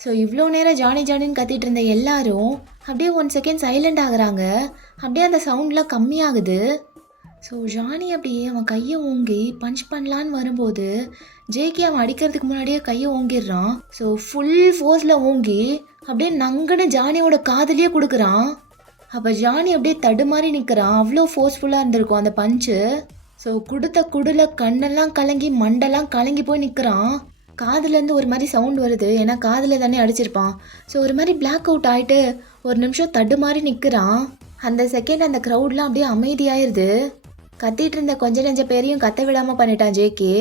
ஸோ இவ்வளோ நேரம் ஜானின்னு கத்திட்டு இருந்த எல்லாரும் அப்படியே 1 செகண்ட் சைலண்ட் ஆகுறாங்க. அப்படியே அந்த சவுண்ட்லாம் கம்மியாகுது. ஸோ ஜானி அப்படியே அவன் கையை ஓங்கி பஞ்ச் பண்ணலான்னு வரும்போது ஜேகே அவன் அடிக்கிறதுக்கு முன்னாடியே கையை ஓங்கிடுறான். ஸோ ஃபுல் ஃபோர்ஸில் ஓங்கி அப்படியே நங்குன்னு ஜானியோட காதுலேயே கொடுக்குறான். அப்போ ஜானி அப்படியே தடுமாறி நிற்கிறான். அவ்வளோ ஃபோர்ஸ்ஃபுல்லாக இருந்திருக்கும் அந்த பஞ்சு. ஸோ கொடுத்த குடில் கண்ணெல்லாம் கலங்கி மண்டெல்லாம் கலங்கி போய் நிற்கிறான். காதுலேருந்து ஒரு மாதிரி சவுண்ட் வருது. ஏன்னா காதில் தானே அடிச்சிருப்பான். ஸோ ஒரு மாதிரி பிளாக் அவுட் ஆகிட்டு ஒரு நிமிஷம் தடுமாறி நிற்கிறான். அந்த செகண்ட் அந்த க்ரௌட்லாம் அப்படியே அமைதியாயிருது. கத்திட்டு இருந்த கொஞ்ச பேரையும் கத்த விடாமல் பண்ணிட்டான் ஜேகே.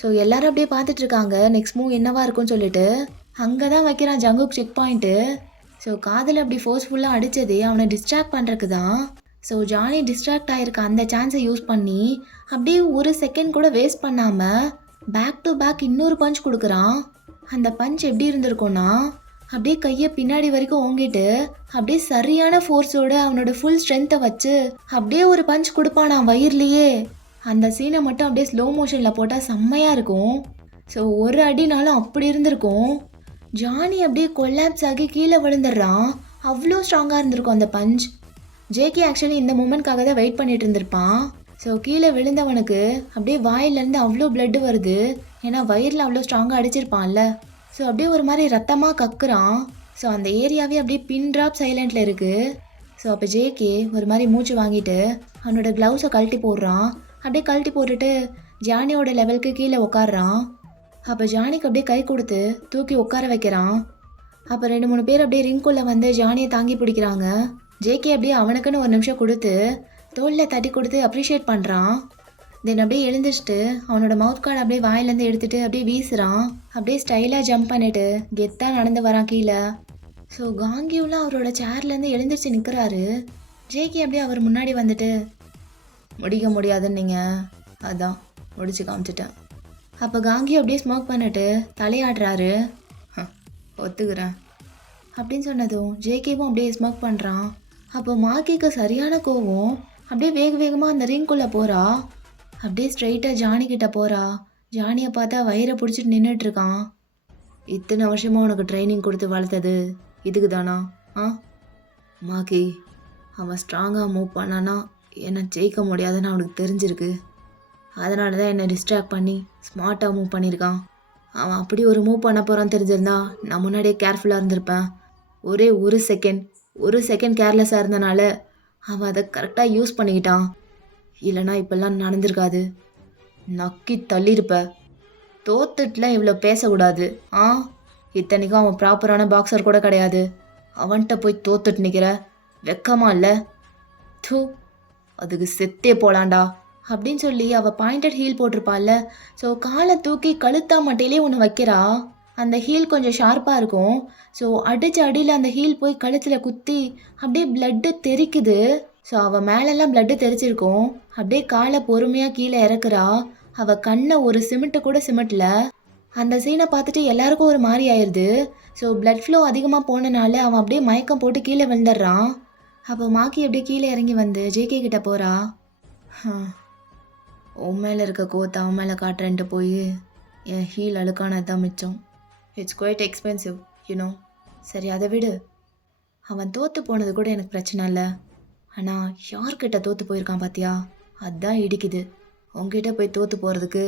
ஸோ எல்லாரும் அப்படியே பார்த்துட்ருக்காங்க நெக்ஸ்ட் மூவ் என்னவா இருக்குன்னு சொல்லிட்டு. அங்கே தான் வைக்கிறான் ஜங்குக் செக் பாயிண்ட்டு. ஸோ காதில் அப்படி ஃபோர்ஸ்ஃபுல்லாக அடித்தது அவனை டிஸ்ட்ராக்ட் பண்ணுறதுக்கு தான். ஸோ ஜானி டிஸ்ட்ராக்ட் ஆகிருக்க அந்த சான்ஸை யூஸ் பண்ணி அப்படியே ஒரு செகண்ட் கூட வேஸ்ட் பண்ணாமல் பேக் டு பேக் இன்னொரு பஞ்ச் கொடுக்குறான். அந்த பஞ்ச் எப்படி இருந்திருக்கும்னா அப்படியே கையை பின்னாடி வரைக்கும் ஓங்கிட்டு அப்படியே சரியான ஃபோர்ஸோட அவனோட ஃபுல் ஸ்ட்ரென்த்தை வச்சு அப்படியே ஒரு பஞ்ச் கொடுப்பான் நான் வயிறுலையே. அந்த சீனை மட்டும் அப்படியே ஸ்லோ மோஷனில் போட்டால் செம்மையாக இருக்கும். ஸோ ஒரு அடினாலும் அப்படி இருந்திருக்கும். ஜானி அப்படியே கொலாப்ஸ் ஆகி கீழே விழுந்துடுறான். அவ்வளோ ஸ்ட்ராங்காக இருந்திருக்கும் அந்த பஞ்ச். ஜேகே ஆக்சுவலி இந்த மூமெண்ட்காக தான் வெயிட் பண்ணிட்டு இருந்திருப்பான். ஸோ கீழே விழுந்தவனுக்கு அப்படியே வாயிலேருந்து அவ்வளோ பிளட்டு வருது. ஏன்னா வயிறில் அவ்வளோ ஸ்ட்ராங்காக அடிச்சிருப்பான்ல. ஸோ அப்படியே ஒரு மாதிரி ரத்தமாக கக்குறான். ஸோ அந்த ஏரியாவே அப்படியே பின் ட்ராப் சைலண்டில் இருக்குது. ஸோ அப்போ ஜேகே ஒரு மாதிரி மூச்சு வாங்கிட்டு அவனோட க்ளவுஸை கழட்டி போடுறான். அப்படியே கழட்டி போட்டுட்டு ஜானியோட லெவலுக்கு கீழே உட்காடுறான். அப்போ ஜானிக்கு அப்படியே கை கொடுத்து தூக்கி உட்கார வைக்கிறான். அப்போ 2-3 பேர் அப்படியே ரிங்குள்ளே வந்து ஜானியை தாங்கி பிடிக்கிறாங்க. ஜேகே அப்படியே அவனுக்குன்னு ஒரு நிமிஷம் கொடுத்து தோளில் தட்டி கொடுத்து அப்ரிஷியேட் பண்ணுறான். தென் அப்படியே எழுந்திரிச்சிட்டு அவனோட மவுத் கார்டு அப்படியே வாயிலேருந்து எடுத்துகிட்டு அப்படியே வீசுகிறான். அப்படியே ஸ்டைலாக ஜம்ப் பண்ணிட்டு கெத்தாக நடந்து வரான் கீழே. ஸோ காங்கியூலாம் அவரோட சேர்லேருந்து எழுந்திரிச்சு நிற்கிறாரு. ஜேகே அப்படியே அவர் முன்னாடி வந்துட்டு, முடிக்க முடியாதுன்னு நீங்கள் அதான் முடிச்சு காமிச்சிட்டேன். அப்போ காங்கி அப்படியே ஸ்மோக் பண்ணிட்டு தலையாடுறாரு. ஒத்துக்கிறேன் அப்படின்னு சொன்னதும் ஜேகேவும் அப்படியே ஸ்மோக் பண்ணுறான். அப்போ மாக்கிக்கு சரியான கோவம். அப்படியே வேக வேகமாக அந்த ரிங்குள்ளே போகிறா. அப்படியே ஸ்ட்ரைட்டாக ஜானி கிட்ட போகிறா. ஜானியை பார்த்தா வயிறை பிடிச்சிட்டு நின்றுட்டுருக்கான். இத்தனை வருஷமாக உனக்கு ட்ரைனிங் கொடுத்து வளர்த்தது இதுக்கு தானா? மாக்கி, அவன் ஸ்ட்ராங்காக மூவ் பண்ணானா என்னை ஜெயிக்க முடியாதுன்னு அவனுக்கு தெரிஞ்சிருக்கு. அதனால தான் என்னை டிஸ்ட்ராக்ட் பண்ணி ஸ்மார்ட்டாக மூவ் பண்ணியிருக்கான். அவன் அப்படி ஒரு மூவ் பண்ண போகிறான்னு தெரிஞ்சிருந்தா நான் முன்னாடியே கேர்ஃபுல்லாக இருந்திருப்பேன். ஒரே ஒரு செகண்ட் கேர்லெஸ்ஸாக இருந்தனால அவன் அதை கரெக்டாக யூஸ் பண்ணிக்கிட்டான். இல்லைனா இப்பெல்லாம் நடந்திருக்காது. நக்கி தள்ளியிருப்ப. தோத்துட்டுலாம் இவ்வளோ பேசக்கூடாது. இத்தனைக்கும் அவன் ப்ராப்பரான பாக்ஸர் கூட கிடையாது. அவன்கிட்ட போய் தோத்துட்டு நிற்கிற, வெக்கமா இல்லை? தூ, அதுக்கு செத்தே போலாண்டா அப்படின்னு சொல்லி அவள் பாயிண்டட் ஹீல் போட்டிருப்பாள்ல. ஸோ காலை தூக்கி கழுத்தா மட்டையிலே ஒன்று வைக்கிறா. அந்த ஹீல் கொஞ்சம் ஷார்ப்பாக இருக்கும். ஸோ அடித்த அடியில் அந்த ஹீல் போய் கழுத்தில் குத்தி அப்படியே பிளட்டு தெறிக்குது. ஸோ அவள் மேலெல்லாம் பிளட்டு தெறிச்சிருக்கும். அப்படியே காலை பொறுமையாக கீழே இறக்குறா. அவள் கண்ணை ஒரு சிமெண்ட்டு கூட சிமெண்ட்டில். அந்த சீனை பார்த்துட்டு எல்லாருக்கும் ஒரு மாதிரி ஆயிடுது. ஸோ பிளட் ஃப்ளோ அதிகமாக போனனால அவன் அப்படியே மயக்கம் போட்டு கீழே விழுந்துடுறான். அப்போ மாக்கி அப்படியே கீழே இறங்கி வந்து ஜேகே கிட்ட போகிறா. உன் மேலே இருக்க கோத்தை அவன் மேலே காட்டுறேன்ட்டு போய் என் ஹீல் அழுக்கானது தான் மிச்சம். It's quite expensive you know. சரி அதை விடு. அவன் தோற்று போனது கூட எனக்கு பிரச்சனை இல்லை. ஆனால் யார்கிட்ட தோற்று போயிருக்கான் பார்த்தியா, அதுதான் இடிக்குது. உங்ககிட்ட போய் தோற்று போகிறதுக்கு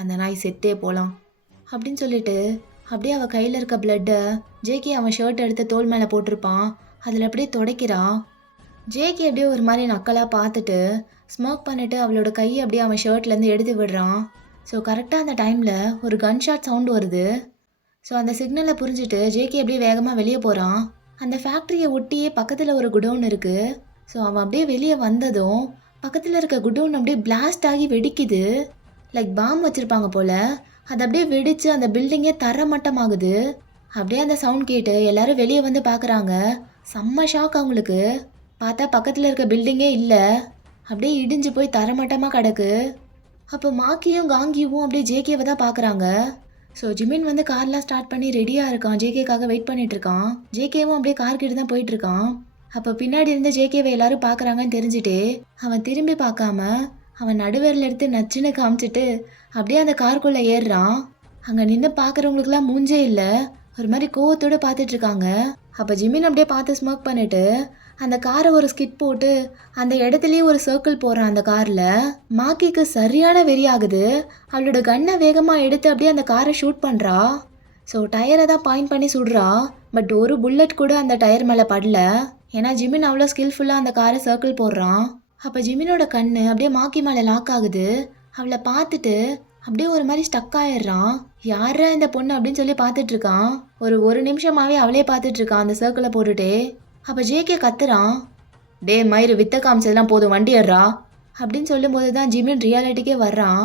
அந்த நாய் செத்தே போகலாம் அப்படின்னு சொல்லிட்டு அப்படியே அவள் கையில் இருக்க பிளட்டை ஜேகே அவன் ஷர்ட் எடுத்து தோல் மேலே போட்டிருப்பான். அதில் அப்படியே துடைக்கிறான். ஜேகே அப்படியே ஒரு மாதிரி நக்கலாக பார்த்துட்டு ஸ்மோக் பண்ணிவிட்டு அவளோட கையை அப்படியே அவன் ஷர்ட்லேருந்து எடுத்து விடுறான். ஸோ கரெக்டாக அந்த டைமில் ஒரு கன் ஷாட் சவுண்டு வருது. ஸோ அந்த சிக்னலை புரிஞ்சுட்டு ஜேகே அப்படியே வேகமாக வெளியே போகிறான். அந்த ஃபேக்ட்ரியை ஒட்டியே பக்கத்தில் ஒரு குடோன் இருக்குது. ஸோ அவன் அப்படியே வெளியே வந்ததும் பக்கத்தில் இருக்க குடோன் அப்படியே பிளாஸ்ட் ஆகி வெடிக்குது. லைக் பாம் வச்சுருப்பாங்க போல். அது அப்படியே வெடித்து அந்த பில்டிங்கே தரமட்டமாகுது. அப்படியே அந்த சவுண்ட் கேட்டு எல்லாரும் வெளியே வந்து பார்க்குறாங்க. செம்ம ஷாக் அவங்களுக்கு. பார்த்தா பக்கத்தில் இருக்க பில்டிங்கே இல்லை, அப்படியே இடிஞ்சு போய் தரமட்டமாக கிடக்கு. அப்போ மாக்கியும் காங்கியும் அப்படியே ஜேகேவை தான் பார்க்குறாங்க. ஸோ ஜிமின் வந்து கார்லாம் ஸ்டார்ட் பண்ணி ரெடியாக இருக்கான். ஜேகேக்காக வெயிட் பண்ணிட்டு இருக்கான். ஜேகேவும் அப்படியே கார்கிட்ட தான் போயிட்டுருக்கான். அப்போ பின்னாடி இருந்து ஜேகேவை எல்லாரும் பார்க்குறாங்கன்னு தெரிஞ்சுட்டு அவன் திரும்பி பார்க்காம அவன் நடுவேரில் எடுத்து நச்சுன்னு காமிச்சிட்டு அப்படியே அந்த காருக்குள்ளே ஏறுறான். அங்கே நின்று பார்க்குறவங்களுக்குலாம் மூஞ்சே இல்லை, ஒரு மாதிரி கோவத்தோடு பார்த்துட்ருக்காங்க. அப்போ ஜிமின் அப்படியே பார்த்து ஸ்மோக் பண்ணிவிட்டு அந்த காரை ஒரு ஸ்கிட் போட்டு அந்த இடத்துலையே ஒரு சர்க்கிள் போகிறான் அந்த காரில். மாக்கிக்கு சரியான வெறி ஆகுது. அவளோட கன்னை வேகமாக எடுத்து அப்படியே அந்த காரை ஷூட் பண்ணுறா. ஸோ டயரை தான் பாயிண்ட் பண்ணி சுடுறா. பட் ஒரு புல்லட் கூட அந்த டயர் மேலே படல. ஏன்னா ஜிமின் அவ்வளோ ஸ்கில்ஃபுல்லாக அந்த காரை சர்க்கிள் போடுறான். அப்போ ஜிமினோட கண்ணு அப்படியே மாக்கி மேலே லாக் ஆகுது. அவளை பார்த்துட்டு அப்படியே ஒரு மாதிரி ஸ்டக் ஆயிடுறான். யாரா இந்த பொண்ணு அப்படின்னு சொல்லி பார்த்துட்டு இருக்கான். ஒரு நிமிஷமாவே அவளே பார்த்துட்டு இருக்கான் அந்த சர்க்கிளை போட்டுட்டே. அப்போ ஜேகே கத்துறான், டே மயிறு வித்த காமிச்சதெல்லாம் போதும் வண்டி ஏறா அப்படின்னு சொல்லும்போது தான் ஜிமின் ரியாலிட்டிக்கே வர்றான்.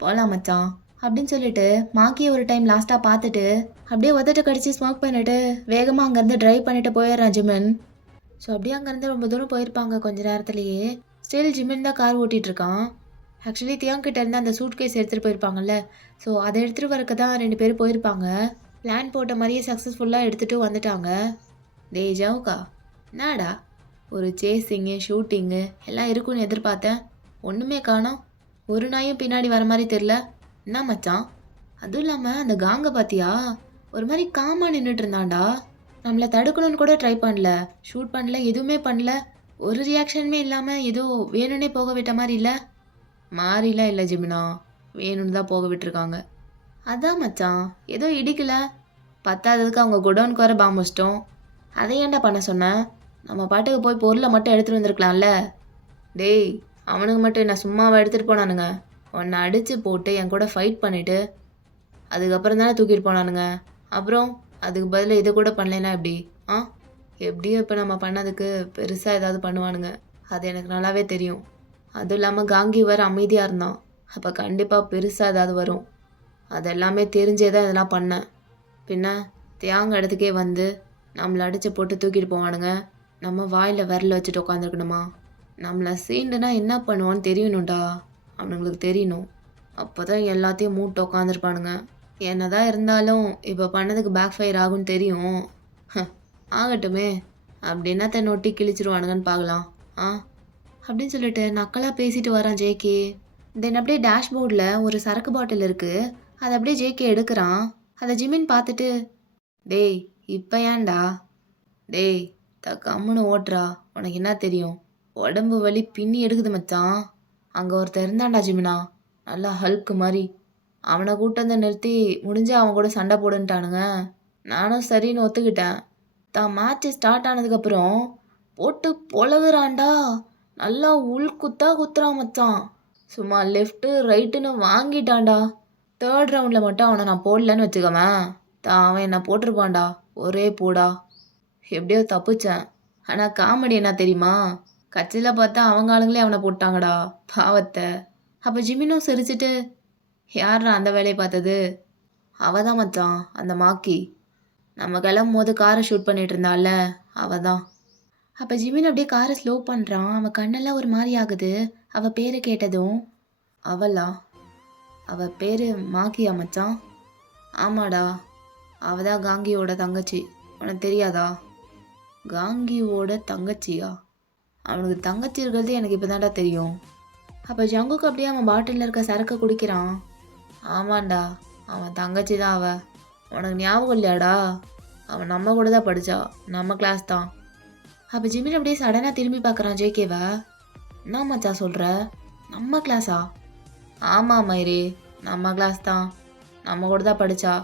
போகலாம் மச்சான் அப்படின்னு சொல்லிட்டு மாக்கியை ஒரு டைம் லாஸ்ட்டாக பார்த்துட்டு அப்படியே உதட்டு கடிச்சு ஸ்மோக் பண்ணிட்டு வேகமாக அங்கேருந்து ட்ரைவ் பண்ணிட்டு போயிடுறான் ஜிமின். ஸோ அப்படியே அங்கேருந்து ரொம்ப தூரம் போயிருப்பாங்க கொஞ்ச நேரத்துலேயே. ஸ்டில் ஜிமின் தான் கார் ஓட்டிகிட்டு இருக்கான். ஆக்சுவலி தியாங்கிட்ட இருந்து அந்த சூட் கேஸ் எடுத்துகிட்டு போயிருப்பாங்கல்ல, ஸோ அதை எடுத்துகிட்டு வரக்கு தான் 2 பேர் போயிருப்பாங்க. பிளான் போட்ட மாதிரியே சக்ஸஸ்ஃபுல்லாக எடுத்துகிட்டு வந்துட்டாங்க. டேய் ஜவுக்கா, என்னடா ஒரு சேஸிங்கு ஷூட்டிங்கு எல்லாம் இருக்குன்னு எதிர்பார்த்தேன், ஒன்றுமே காணோம். ஒரு நாயும் பின்னாடி வர மாதிரி தெரில. என்ன மச்சான், அதுவும் இல்லாமல் அந்த காங்கை பார்த்தியா, ஒரு மாதிரி காமாக நின்றுட்டு இருந்தான்டா. நம்மளை தடுக்கணும்னு கூட ட்ரை பண்ணல, ஷூட் பண்ணல, எதுவுமே பண்ணல. ஒரு ரியாக்ஷனுமே இல்லாமல் ஏதோ வேணும்னே போக விட்ட மாதிரி இல்லை. மாறிலாம் இல்லை ஜிமினா, வேணும்னு தான் போக விட்டுருக்காங்க. அதான் மச்சான், ஏதோ இடிக்கல. பத்தாததுக்கு அவங்க குடோனுக்கு வர பாம்பு வச்சிட்டோம். அதை ஏன்டா பண்ண சொன்னேன்? நம்ம பாட்டுக்கு போய் பொருளை மட்டும் எடுத்துகிட்டு வந்துருக்கலாம்ல. டேய், அவனுக்கு மட்டும் என்ன சும்மாவை எடுத்துகிட்டு போனானுங்க. உன்னை அடித்து போட்டு என் கூட ஃபைட் பண்ணிவிட்டு அதுக்கப்புறம் தானே தூக்கிட்டு போனானுங்க. அப்புறம் அதுக்கு பதிலா இதை கூட பண்ணலைன்னா எப்படி? ஆ எப்படியும் இப்போ நம்ம பண்ணதுக்கு பெருசாக ஏதாவது பண்ணுவானுங்க. அது எனக்கு நல்லாவே தெரியும். அதுவும் இல்லாமல் காங்கி வேறு அமைதியாக இருந்தான். அப்போ கண்டிப்பாக பெருசாக ஏதாவது வரும். அதெல்லாமே தெரிஞ்சே தான் இதெல்லாம் பண்ணேன். பின்ன தியாங்க இடத்துக்கே வந்து நம்மளை அடித்து போட்டு தூக்கிட்டு போவானுங்க. நம்ம வாயில் விரல வச்சுட்டு உட்காந்துருக்கணுமா? நம்மளை சீண்டுனா என்ன பண்ணுவான்னு தெரியணும்டா. அவனுங்களுக்கு தெரியணும். அப்போ தான் எல்லாத்தையும் மூட்டு உட்காந்துருப்பானுங்க. என்னதான் இருந்தாலும் இப்போ பண்ணதுக்கு பேக் ஃபயர் ஆகும்னு தெரியும். ஆகட்டுமே, அப்படின்னா தன்னை ஒட்டி கிழிச்சிருவானுங்கன்னு பார்க்கலாம். ஆ அப்படின்னு சொல்லிட்டு நக்கலாக பேசிட்டு வரான் ஜேகே. தென் அப்படியே டேஷ்போர்டில் ஒரு சரக்கு பாட்டில் இருக்குது. அதை அப்படியே ஜேகே எடுக்கிறான். அதை ஜிமின் பார்த்துட்டு, டேய் இப்போ ஏன்டா? டேய் கம்முன்னு ஓட்டுறா, உனக்கு என்ன தெரியும்? உடம்பு வலி பின்னி எடுக்குது மச்சான். அங்கே ஒருத்தர் இருந்தான்டா ஜிமினா, நல்லா ஹல்க்கு மாதிரி. அவனை கூட்டு வந்து நிறுத்தி முடிஞ்சு அவன் கூட சண்டை போடுன்ட்டானுங்க. நானும் சரின்னு ஒத்துக்கிட்டேன். தான் மேட்ச் ஸ்டார்ட் ஆனதுக்கப்புறம் போட்டு பொழகுறான்டா. நல்லா உள்குத்தா குத்துறான் மச்சான். சும்மா லெஃப்ட்டு ரைட்டுன்னு வாங்கிட்டான்டா. 3rd ரவுண்டில் மட்டும் அவனை நான் போடலன்னு வச்சுக்கவேன், தான் அவன் என்னை போட்டிருப்பான்டா. ஒரே போடா. எப்படியோ தப்பிச்சேன். ஆனால் காமெடி என்ன தெரியுமா? கட்சியில் பார்த்தா அவங்க ஆளுங்களே அவனை போட்டாங்கடா, பாவத்தை. அப்போ ஜிமினும் சிரிச்சிட்டு, யார்ரா அந்த வேலையை பார்த்தது? அவ தான் மச்சான், அந்த மாக்கி. நம்ம கிளம்பும் போது காரை ஷூட் பண்ணிட்டு இருந்தால, அவ தான். அப்போ ஜிமின் அப்படியே காரை ஸ்லோ பண்ணுறான். அவன் கண்ணெல்லாம் ஒரு மாதிரி ஆகுது. அவள் பேரை கேட்டதும், அவளா? அவள் பேர் மாக்கியா மச்சான்? ஆமாடா, அவள் தான் காங்கியோட தங்கச்சி. உனக்கு தெரியாதா? காங்கியோட தங்கச்சியா? அவனுக்கு தங்கச்சி இருக்கிறது எனக்கு இப்போ தான்டா தெரியும். அப்போ ஜங்குக்கு அப்படியே அவன் பாட்டிலில் இருக்க சரக்கை குடிக்கிறான். ஆமாண்டா, அவன் தங்கச்சி தான் அவ. உனக்கு ஞாபகம் இல்லையாடா? அவன் நம்ம கூட தான் படித்தா, நம்ம கிளாஸ் தான். அப்போ ஜிமின் அப்படியே சடனாக திரும்பி பார்க்குறான் ஜேகேவை. என்ன மச்சா சொல்கிற? நம்ம கிளாஸா? ஆமாம் மயிரே, நம்ம கிளாஸ் தான், நம்ம கூட தான் படித்தா.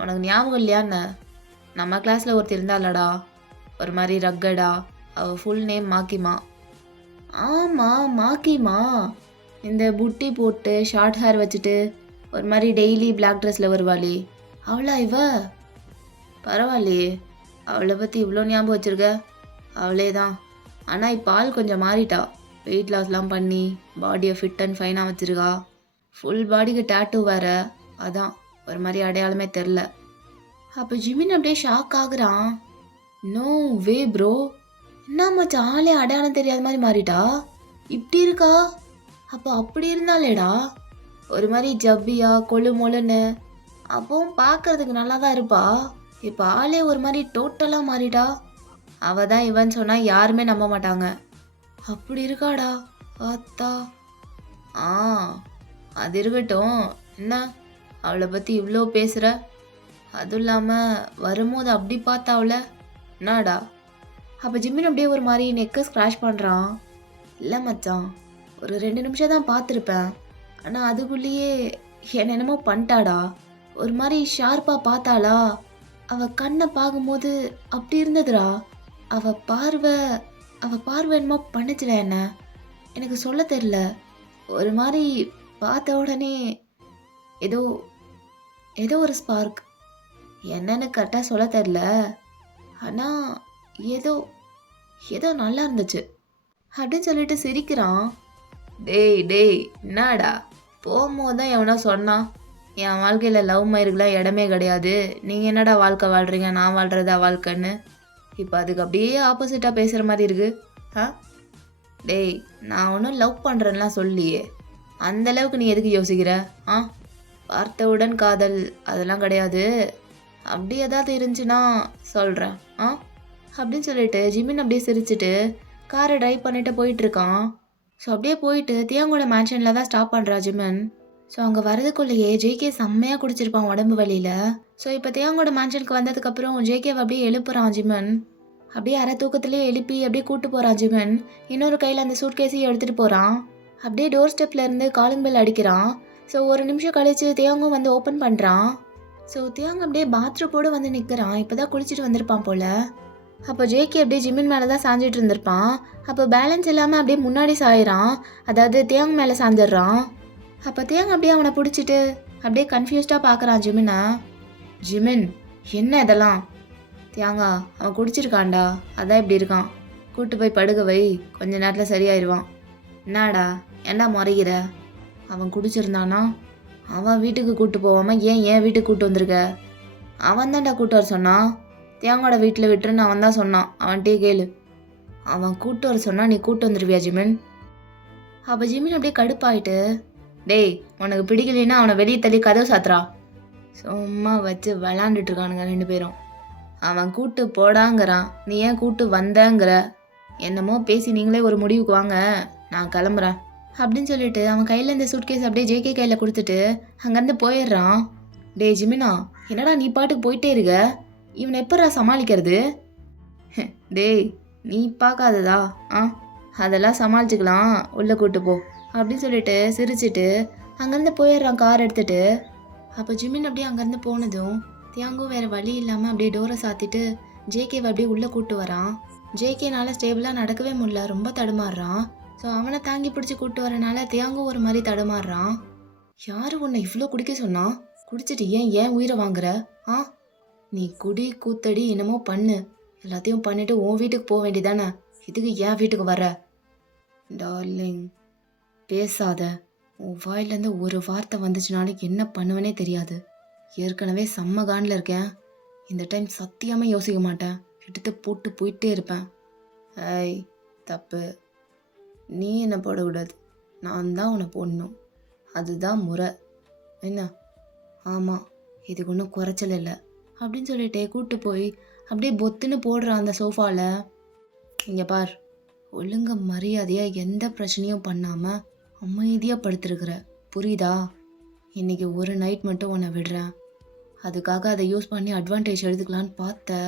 உனக்கு ஞாபகம் இல்லையான்னு? நம்ம கிளாஸில் ஒருத்தர் இருந்தாலடா, ஒரு மாதிரி ரக்கடா. அவள் ஃபுல் நேம் மாக்கிமா. ஆமாம் மாக்கிமா, இந்த புட்டி போட்டு ஷார்ட் ஹேர் வச்சுட்டு ஒரு மாதிரி டெய்லி பிளாக் ட்ரெஸ்ஸில் வருவாளே, அவளா இவ? பரவாயில்லையே, அவளை பற்றி இவ்வளோ ஞாபகம் வச்சுருக்க. அவளே தான். ஆனால் இப்போ ஆள் கொஞ்சம் மாறிட்டா. வெயிட் லாஸ்லாம் பண்ணி பாடியை ஃபிட் அண்ட் ஃபைனாக வச்சுருக்கா. ஃபுல் பாடிக்கு டேட்டூ வேறு. அதான் ஒரு மாதிரி அடையாளமே தெரில. அப்போ ஜிமின் அப்படியே ஷாக் ஆகுறான். நோ வே ப்ரோ, என்ன மச்சான் ஆளே அடையாளம் தெரியாத மாதிரி மாறிட்டா, இப்படி இருக்கா? அப்போ அப்படி இருந்தாலேடா, ஒரு மாதிரி ஜப்பியா கொழு மொழுன்னு. அப்பவும் பார்க்கறதுக்கு நல்லா தான் இருப்பா. இப்போ ஆளே ஒரு மாதிரி டோட்டலாக மாறிட்டா. அவள் தான் இவன் சொன்னால் யாருமே நம்ப மாட்டாங்க. அப்படி இருக்காடா ஆத்தா. ஆ அது இருக்கட்டும், என்ன அவளை பற்றி இவ்வளோ பேசுகிற? அதுவும் இல்லாமல் வரும்போது அப்படி பார்த்தா அவளை என்னடா? அப்போ ஜிம்மின் அப்படியே ஒரு மாதிரி நெக்கை ஸ்க்ராஷ் பண்ணுறான். இல்லை மச்சான், ஒரு 2 நிமிஷம் தான் பார்த்துருப்பேன். ஆனால் அதுக்குள்ளேயே என்னென்னமோ பண்ணிட்டாடா. ஒரு மாதிரி ஷார்ப்பாக பார்த்தாளா. அவள் கண்ணை பார்க்கும்போது அப்படி இருந்ததுடா. அவள் பார்வை என்னமோ பண்ணுச்சுடா என்ன. எனக்கு சொல்ல தெரில. ஒரு மாதிரி பார்த்த உடனே ஏதோ ஏதோ ஒரு ஸ்பார்க். என்னன்னு கரெக்டாக சொல்ல தெரில. ஆனால் ஏதோ ஏதோ நல்லா இருந்துச்சு அப்படின்னு சொல்லிட்டு சிரிக்கிறான். டேய் டேய் என்னடா? போகும்போது தான் எவனோ சொன்னான், என் வாழ்க்கையில் லவ் மயிருக்குலாம் இடமே கிடையாது, நீங்கள் என்னடா வாழ்க்கை வாழ்கிறீங்க, நான் வாழ்கிறதா வாழ்க்கைன்னு. இப்போ அதுக்கு அப்படியே ஆப்போசிட்டாக பேசுகிற மாதிரி இருக்கு. ஆ டேய், நான் ஒன்றும் லவ் பண்ணுறேன்லாம் சொல்லியே, அந்தளவுக்கு நீ எதுக்கு யோசிக்கிற? ஆ வார்த்தையுடன் காதல் அதெல்லாம் கிடையாது. அப்படி ஏதாவது இருந்துச்சுன்னா சொல்கிறேன். ஆ அப்படின்னு சொல்லிட்டு ஜிமின் அப்படியே சிரிச்சிட்டு காரை ட்ரைவ் பண்ணிட்டு போயிட்டுருக்கான். ஸோ அப்படியே போயிட்டு தியாங்கோட மேன்ஷனில் தான் ஸ்டாப் பண்ணுறா ஜிமின். ஸோ அங்கே வரதுக்குள்ளேயே ஜேகே செம்மையாக குடிச்சிருப்பான் உடம்பு வலியில். ஸோ இப்போ தியாங்கோட மேன்ஷனுக்கு வந்ததுக்கப்புறம் ஜேகேவை அப்படியே எழுப்புறான் ஜிமின். அப்படியே அரை தூக்கத்துலேயே எழுப்பி அப்படியே கூட்டு போகிறான் ஜிமின். இன்னொரு கையில் அந்த சூட்கேஸையும் எடுத்துகிட்டு போகிறான். அப்படியே டோர் ஸ்டெப்லேருந்து காலிங் பெல் அடிக்கிறான். ஸோ ஒரு நிமிஷம் கழிச்சு தியாங்கும் வந்து ஓப்பன் பண்ணுறான். ஸோ தியாங் அப்படியே பாத்ரூமோடு வந்து நிற்கிறான். இப்போ தான் குளிச்சுட்டு வந்திருப்பான் போல். அப்போ ஜேகே அப்படியே ஜிமின் மேலே தான் சாஞ்சிட்டு இருந்திருப்பான். அப்போ பேலன்ஸ் இல்லாமல் அப்படியே முன்னாடி சாயிறான். அதாவது தியாங் மேலே சாஞ்சிட்றான். அப்போ தியாங் அப்படியே அவனை பிடிச்சிட்டு அப்படியே கன்ஃபியூஸ்டாக பார்க்குறான் ஜிமினை. ஜிமின், என்ன இதெல்லாம்? தியாங்கா, அவன் குடிச்சிருக்கான்டா, அதான் இப்படி இருக்கான். கூட்டு போய் படுக்க வை, கொஞ்ச நேரத்தில் சரியாயிருவான். என்னடா ஏன்டா முறைகிற? அவன் குடிச்சிருந்தானா அவன் வீட்டுக்கு கூட்டு போவாம ஏன் வீட்டுக்கு கூட்டு வந்திருக்க? அவன் தான்டா கூட்டு வர சொன்னான். தியாங்கோட வீட்டில் விட்டுருன்னு அவன் தான் சொன்னான். அவன்கிட்டயே கேளு. அவன் கூட்டு வர சொன்னா நீ கூட்டு வந்துருவியா ஜிமின்? அப்போ ஜிமின் அப்படியே கடுப்பாயிட்டு, டேய் உனக்கு பிடிக்கலைன்னா அவனை வெளியே தள்ளி கதவு சாத்துறா. சும்மா வச்சு விளாண்டுட்டு இருக்கானுங்க 2 பேரும். அவன் கூட்டு போடாங்கிறான், நீ ஏன் கூட்டு வந்தங்கிற? என்னமோ பேசி நீங்களே ஒரு முடிவுக்கு வாங்க, நான் கிளம்புறேன் அப்படின்னு சொல்லிட்டு அவன் கையில் இந்த சூட்கேஸ் அப்படியே ஜேகே கையில் கொடுத்துட்டு அங்கேருந்து போயிடுறான். டேய் ஜிமினா, என்னடா நீ பாட்டுக்கு போயிட்டே இருக்க? இவனை எப்படா சமாளிக்கிறது? டேய் நீ பார்க்காததா? அதெல்லாம் சமாளிச்சுக்கலாம், உள்ளே கூட்டு போ அப்படின்னு சொல்லிட்டு சிரிச்சிட்டு அங்கேருந்து போயிடுறான் கார் எடுத்துகிட்டு. அப்போ ஜிமின் அப்படியே அங்கேருந்து போனதும் தியாங்கோ வேறு வழி இல்லாமல் அப்படியே டோரை சாத்திட்டு ஜேகேவை அப்படியே உள்ளே கூட்டு வரான். ஜேகேனால ஸ்டேபிளாக நடக்கவே முடியல, ரொம்ப தடுமாறுறான். ஸோ அவனை தாங்கி பிடிச்சி கூட்டு வரனால தியாங்கோ ஒரு மாதிரி தடுமாறுறான். யார் உன்னை இவ்வளோ குடிக்க சொன்னா? குடிச்சிட்டு ஏன் உயிரை வாங்குற? நீ குடி கூத்தடி என்னமோ பண்ணு, எல்லாத்தையும் பண்ணிட்டு உன் வீட்டுக்கு போக வேண்டியதானே, இதுக்கு ஏன் வீட்டுக்கு வர? டார்லிங் பேசாத, உன் வாயிலேருந்து ஒரு வார்த்தை வந்துச்சுனாலும் என்ன பண்ணுவேனே தெரியாது. ஏற்கனவே செம்ம காண்டில் இருக்கேன், இந்த டைம் சத்தியமாக யோசிக்க மாட்டேன், எடுத்து போட்டு போயிட்டே இருப்பேன். ஐய் தப்பு, நீ என்ன போடக்கூடாது, நான் தான் உன்னை போடணும், அதுதான் முறை என்ன? ஆமாம், இதுக்கு ஒன்றும் குறைச்சல் இல்லை அப்படின்னு சொல்லிட்டே கூப்பிட்டு போய் அப்படியே பொத்துன்னு போடுறான் அந்த சோஃபாவில். இங்கே பார், ஒழுங்க மரியாதையாக எந்த பிரச்சனையும் பண்ணாமல் அமைதியாக படுத்துருக்குற, புரியுதா? இன்றைக்கி ஒரு நைட் மட்டும் உன்னை விடுறேன், அதுக்காக அதை யூஸ் பண்ணி அட்வான்டேஜ் எடுத்துக்கலான்னு பார்த்த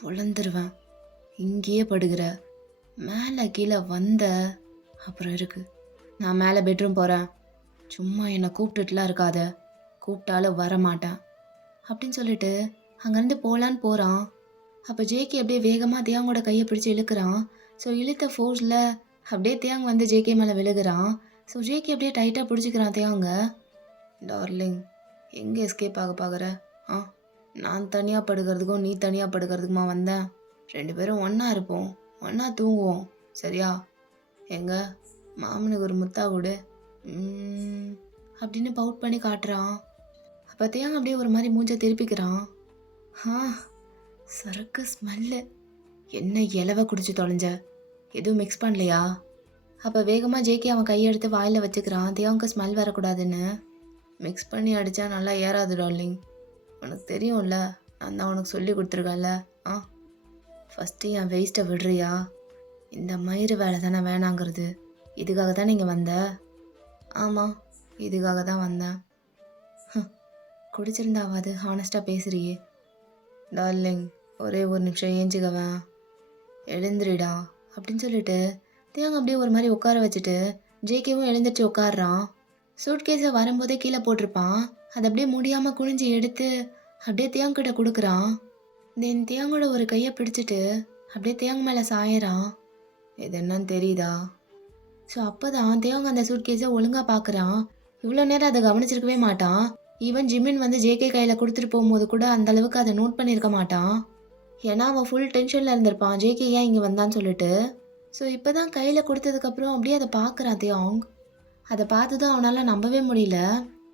பொழந்துருவேன். இங்கேயே படுகிற, மேலே கீழே வந்த அப்புறம் இருக்கு. நான் மேலே பெட்ரூம் போகிறேன், சும்மா என்னை கூப்பிட்டுட்டுலாம் இருக்காத, கூப்பிட்டாலும் வரமாட்டேன் அப்படின்னு சொல்லிட்டு அங்கேருந்து போகலான்னு போகிறான். அப்போ ஜேகே அப்படியே வேகமாக தியாங்கோட கையை பிடிச்சி இழுக்கிறான். ஸோ இழுத்த ஃபோர்ஸில் அப்படியே தியாங் வந்து ஜேகே மேலே விழுகிறான். ஸோ ஜேகே அப்படியே டைட்டாக பிடிச்சிக்கிறான் தியாங்க. டார்லிங் எங்கே எஸ்கேப் ஆக பார்க்குற? நான் தனியாக படுக்கிறதுக்கும் நீ தனியாக படுக்கிறதுக்குமா வந்தேன்? 2 பேரும் ஒன்றா இருப்போம், ஒன்றா தூங்குவோம், சரியா? எங்க மாமனுக்கு ஒரு முத்தா கொடு அப்படின்னு பவுட் பண்ணி காட்டுறான். அப்போ தியாங் அப்படியே ஒரு மாதிரி மூஞ்சை திருப்பிக்கிறான். சரக்கு ஸ்மெல்லு, என்ன இலவை குடிச்சு தொலைஞ்ச, எதுவும் மிக்ஸ் பண்ணலையா? அப்போ வேகமாக ஜேகே அவன் கையெடுத்து வாயில் வச்சுக்கிறான், தியாங்க்கு ஸ்மெல் வரக்கூடாதுன்னு. மிக்ஸ் பண்ணி அடித்தா நல்லா ஏறாது டார்லிங், உனக்கு தெரியும்ல, நான் தான் உனக்கு சொல்லி கொடுத்துருக்கேன்ல. ஃபஸ்ட்டு என் வேஸ்ட்டை விடுறியா? இந்த மயிறு வேலை தானே வேணாங்கிறது, இதுக்காக தான் நீங்கள் வந்த? ஆமாம், இதுக்காக தான் வந்தேன். குடிச்சிருந்தாவது ஹானஸ்ட்டாக பேசுறியே. டார்லிங் ஒரே ஒரு நிமிஷம் ஏஞ்சிக்கவேன், எழுந்துருடா அப்படின்னு சொல்லிட்டு தியாங் அப்படியே ஒரு மாதிரி உட்கார வச்சுட்டு ஜேகேவும் எழுந்திரிச்சு உட்காடுறான். சூட்கேஸை வரும்போதே கீழே போட்டிருப்பான், அதை அப்படியே முடியாமல் குனிஞ்சு எடுத்து அப்படியே தியாங் கிட்ட கொடுக்குறான். தென் தியாங்கோட ஒரு கையை பிடிச்சிட்டு அப்படியே தியாங் மேலே சாயறான். இது என்னன்னு தெரியுதா? ஸோ அப்போ தான் தியாங் அந்த சூட்கேஸை ஒழுங்காக பார்க்குறான். இவ்வளோ நேரம் அதை கவனிச்சிருக்கவே மாட்டான். ஈவன் ஜிமின் வந்து ஜேகே கையில் கொடுத்துட்டு போகும்போது கூட அந்த அளவுக்கு அதை நோட் பண்ணியிருக்க மாட்டான். ஏன்னா அவன் ஃபுல் டென்ஷனில் இருந்திருப்பான், ஜேகே ஏன் இங்கே வந்தான்னு சொல்லிட்டு. ஸோ இப்போ தான் கையில் கொடுத்ததுக்கப்புறம் அப்படியே அதை பார்க்குறான் தியாங். அதை பார்த்து தான் அவனால் நம்பவே முடியல.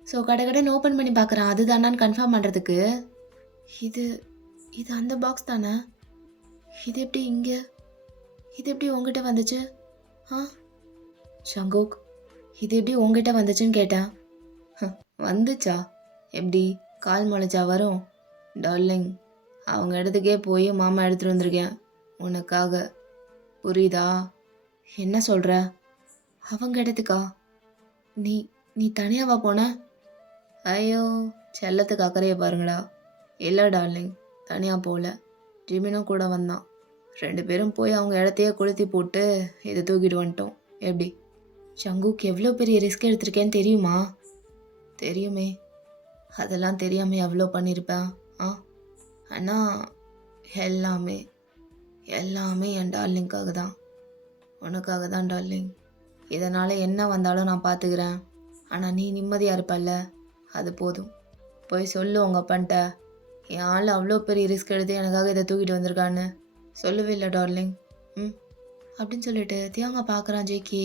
ஸோ கடைன்னு ஓப்பன் பண்ணி பார்க்குறான், அது தானான்னு கன்ஃபார்ம் பண்ணுறதுக்கு. இது இது அந்த பாக்ஸ் தானே, இது எப்படி இங்கே, இது எப்படி உங்ககிட்ட வந்துச்சு? ஷங்கோக், இது எப்படி உங்ககிட்ட வந்துச்சுன்னு கேட்டேன். வந்துச்சா? எப்படி கால் முளைச்சா வரும்? டார்லிங் அவங்க இடத்துக்கே போய் மாமா எடுத்துகிட்டு வந்திருக்கேன் உனக்காக, புரியுதா? என்ன சொல்கிற? அவங்க இடத்துக்கா? நீ நீ தனியாவா போன? ஐயோ செல்லத்துக்கு அக்கறையை பாருங்கடா. இல்லை டார்லிங், தனியாக போகல, ஜிமினும் கூட வந்தான். 2 பேரும் போய் அவங்க இடத்தையே கொளுத்தி போட்டு இதை தூக்கிட்டு வந்துட்டோம். எப்படி? ஷங்குக்கு எவ்வளோ பெரிய ரிஸ்க் எடுத்திருக்கேன்னு தெரியுமா? தெரியுமே, அதெல்லாம் தெரியாமல் எவ்வளோ பண்ணியிருப்பேன். ஆனால் எல்லாமே எல்லாமே என் டார்லிங்காக தான், உனக்காக தான் டார்லிங். இதனால் என்ன வந்தாலும் நான் பார்த்துக்கிறேன், ஆனால் நீ நிம்மதியாக இருப்பல்ல, அது போதும். போய் சொல்லு உங்க அப்பான்ட்ட. என் ஆள் அவ்வளோ பெரிய ரிஸ்க் எடுத்து எனக்காக இதை தூக்கிட்டு வந்திருக்கான்னு. சொல்லவே இல்லை டார்லிங். ம் அப்படின்னு சொல்லிட்டு தியாங்க பார்க்குறான் ஜேகே.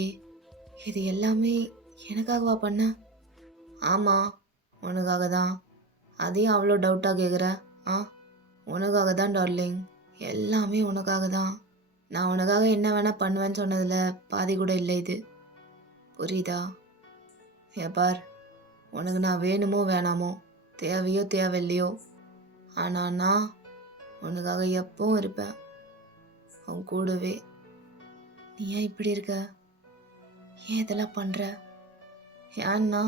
இது எல்லாமே எனக்காகவா பண்ண? ஆமாம், உனக்காக தான். அதையும் அவ்வளோ டவுட்டாக கேட்குற? ஆ, உனக்காக தான் டார்லிங். எல்லாமே உனக்காக தான். நான் உனக்காக என்ன வேணால் பண்ணுவேன்னு சொன்னதில் பாதி கூட இல்லை இது. புரியுதா? பார், உனக்கு நான் வேணுமோ வேணாமோ, தேவையோ தேவையில்லையோ, ஆனால் நான் உனக்காக எப்பவும் இருப்பேன், உன் கூடவே. நீ ஏன் இப்படி இருக்க? ஏன் இதெல்லாம் பண்ணுற? ஏன்னா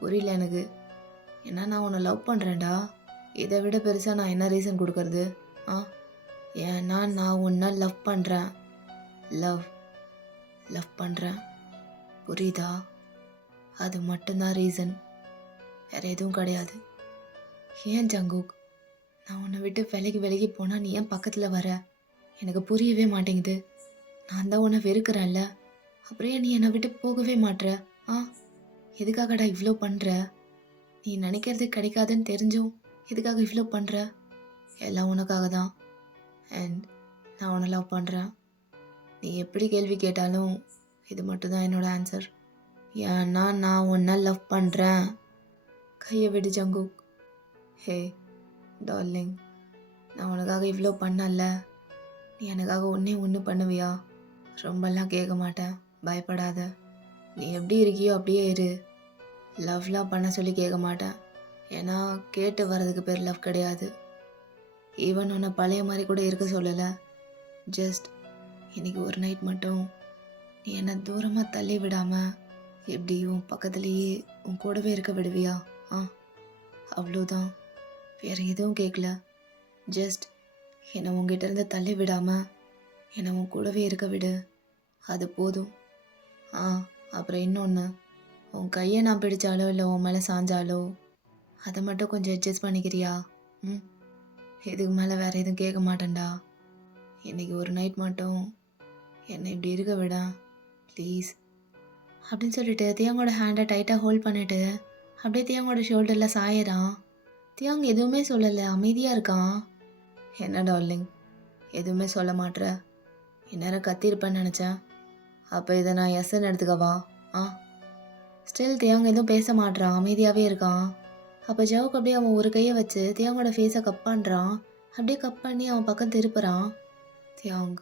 புரியல எனக்கு. ஏன்னா நான் உன்னை லவ் பண்ணுறேன்டா. இதை விட பெருசாக நான் என்ன ரீசன் கொடுக்கறது? ஆ, ஏன்னா நான் உன்னை லவ் பண்ணுறேன். லவ் லவ் பண்ணுறேன், புரியுதா? அது மட்டும்தான் ரீசன், வேற எதுவும் கிடையாது. ஏன் ஜங்குக், நான் உன்னை விட்டு விலகி விலகி போனால் நீ ஏன் பக்கத்தில் வர? எனக்கு புரியவே மாட்டேங்குது. நான் தான் உன்னை வெறுக்கிறேன்ல, அப்புறம் ஏன் நீ என்னை விட்டு போகவே மாட்ற? ஆ, எதுக்காகடா இவ்வளோ பண்ணுற? நீ நினைக்கிறது கிடைக்காதுன்னு தெரிஞ்சும் எதுக்காக இவ்வளோ பண்ணுற? எல்லாம் உனக்காக தான். அண்ட் நான் உன்னை லவ் பண்ணுறேன். நீ எப்படி கேள்வி கேட்டாலும் இது மட்டும்தான் என்னோட ஆன்சர். ஏன்னா நான் உன்னை லவ் பண்ணுறேன். கையை விடு ஜங்குக். ஹே டார்லிங், நான் உனக்காக இவ்வளோ பண்ணல. நீ எனக்காக ஒன்று பண்ணுவியா? ரொம்பலாம் கேட்க மாட்டேன், பயப்படாத. நீ எப்படி இருக்கியோ அப்படியே இரு. லவ்லாம் பண்ண சொல்லி கேட்க மாட்டேன். ஏன்னா கேட்டு வர்றதுக்கு பேர் லவ் கிடையாது. ஈவன் உன்னை பழைய மாதிரி கூட இருக்க சொல்லலை. ஜஸ்ட் இன்னைக்கு ஒரு நைட் மட்டும் நீ என்னை தூரமாக தள்ளி விடாமல் எப்படி உன் பக்கத்துலேயே உன் கூடவே இருக்க விடுவியா? ஆ, அவ்வளோதான். வேறு எதுவும் கேட்கல. ஜஸ்ட் என்னை உங்ககிட்ட இருந்து தள்ளி விடாமல் என்னை உன் கூடவே இருக்க விடு, அது போதும். ஆ, அப்புறம் இன்னொன்று, உன் கையை நான் பிடிச்சாலோ இல்லை உன் மேலே சாஞ்சாலோ அதை மட்டும் கொஞ்சம் அட்ஜஸ்ட் பண்ணிக்கிறியா? ம், இதுக்கு மேலே வேறு எதுவும் கேட்க மாட்டேன்டா. இன்றைக்கி ஒரு நைட் மட்டும் என்னை இப்படி இருக்க விட ப்ளீஸ் அப்படின்னு சொல்லிட்டு தியாங்கோட ஹேண்டை டைட்டாக ஹோல்ட் பண்ணிவிட்டு அப்படியே தியாங்கோட ஷோல்டரில் சாயிறான். தியாங் எதுவுமே சொல்லலை, அமைதியாக இருக்கான். என்ன டார்லிங், எதுவுமே சொல்ல மாட்ற? இந்நேரம் கத்திருப்பேன்னு நினச்சேன். அப்போ இதை நான் எஸ்ன்னு எடுத்துக்கவா? ஆ, ஸ்டில் தியாங் எதுவும் பேச மாட்றான், அமைதியாகவே இருக்கான். அப்போ ஜவுக்கு அப்படியே அவன் ஒரு கையை வச்சு தியாங்கோட ஃபேஸை கப் பண்ணுறான். அப்படியே கப் பண்ணி அவன் பக்கம் திருப்புறான். தியாங்,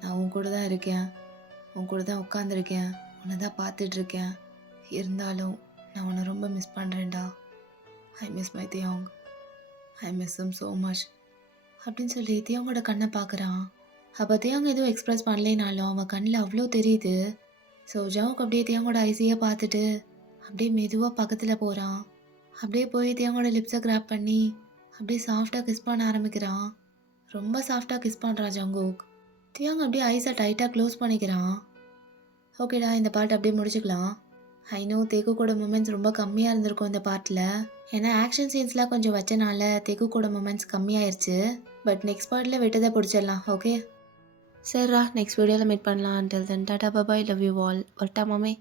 நான் உன் கூட தான் இருக்கேன், உன் கூட தான் உட்காந்துருக்கேன், உன்னை தான் பார்த்துட்ருக்கேன். இருந்தாலும் நான் உன்னை ரொம்ப மிஸ் பண்ணுறேன்டா. I miss my Thiang, I miss him so much அப்படின்னு சொல்லி தியாங்கோட கண்ணை பார்க்குறான். அப்போ தியாங் எதுவும் எக்ஸ்ப்ரெஸ் பண்ணலைனாலும் அவன் கண்ணில் அவ்வளோ தெரியுது. ஸோ ஜவுக்கு அப்படியே தியாங்கோட ஐஸையே பார்த்துட்டு அப்படியே மெதுவாக பக்கத்தில் போகிறான். அப்படியே போய் தியாங்கோட லிப்ஸை கிராப் பண்ணி அப்படியே சாஃப்டாக கிஸ் பண்ண ஆரம்பிக்கிறான். ரொம்ப சாஃப்டாக கிஸ் பண்ணுறான் ஜங்குக். தியாங் அப்படியே ஐஸை டைட்டாக க்ளோஸ் பண்ணிக்கிறான். ஓகேடா, இந்த பார்ட் அப்படியே முடிச்சுக்கலாம். ஐ நோ தெகுக்கோட மூமெண்ட்ஸ் ரொம்ப கம்மியாக இருந்திருக்கும் இந்த பார்ட்டில். ஏன்னா ஆக்ஷன் சீன்ஸ்லாம் கொஞ்சம் வச்சனால தெகுக்கோட மூமெண்ட்ஸ் கம்மியாயிருச்சு. பட் நெக்ஸ்ட் பார்ட்டில் விட்டதை பிடிச்சிடலாம். ஓகே சரிடா, நெக்ஸ்ட் வீடியோவில் மீட் பண்ணலாம். Until then Tata bye, love you all. வரட்டா மாமே.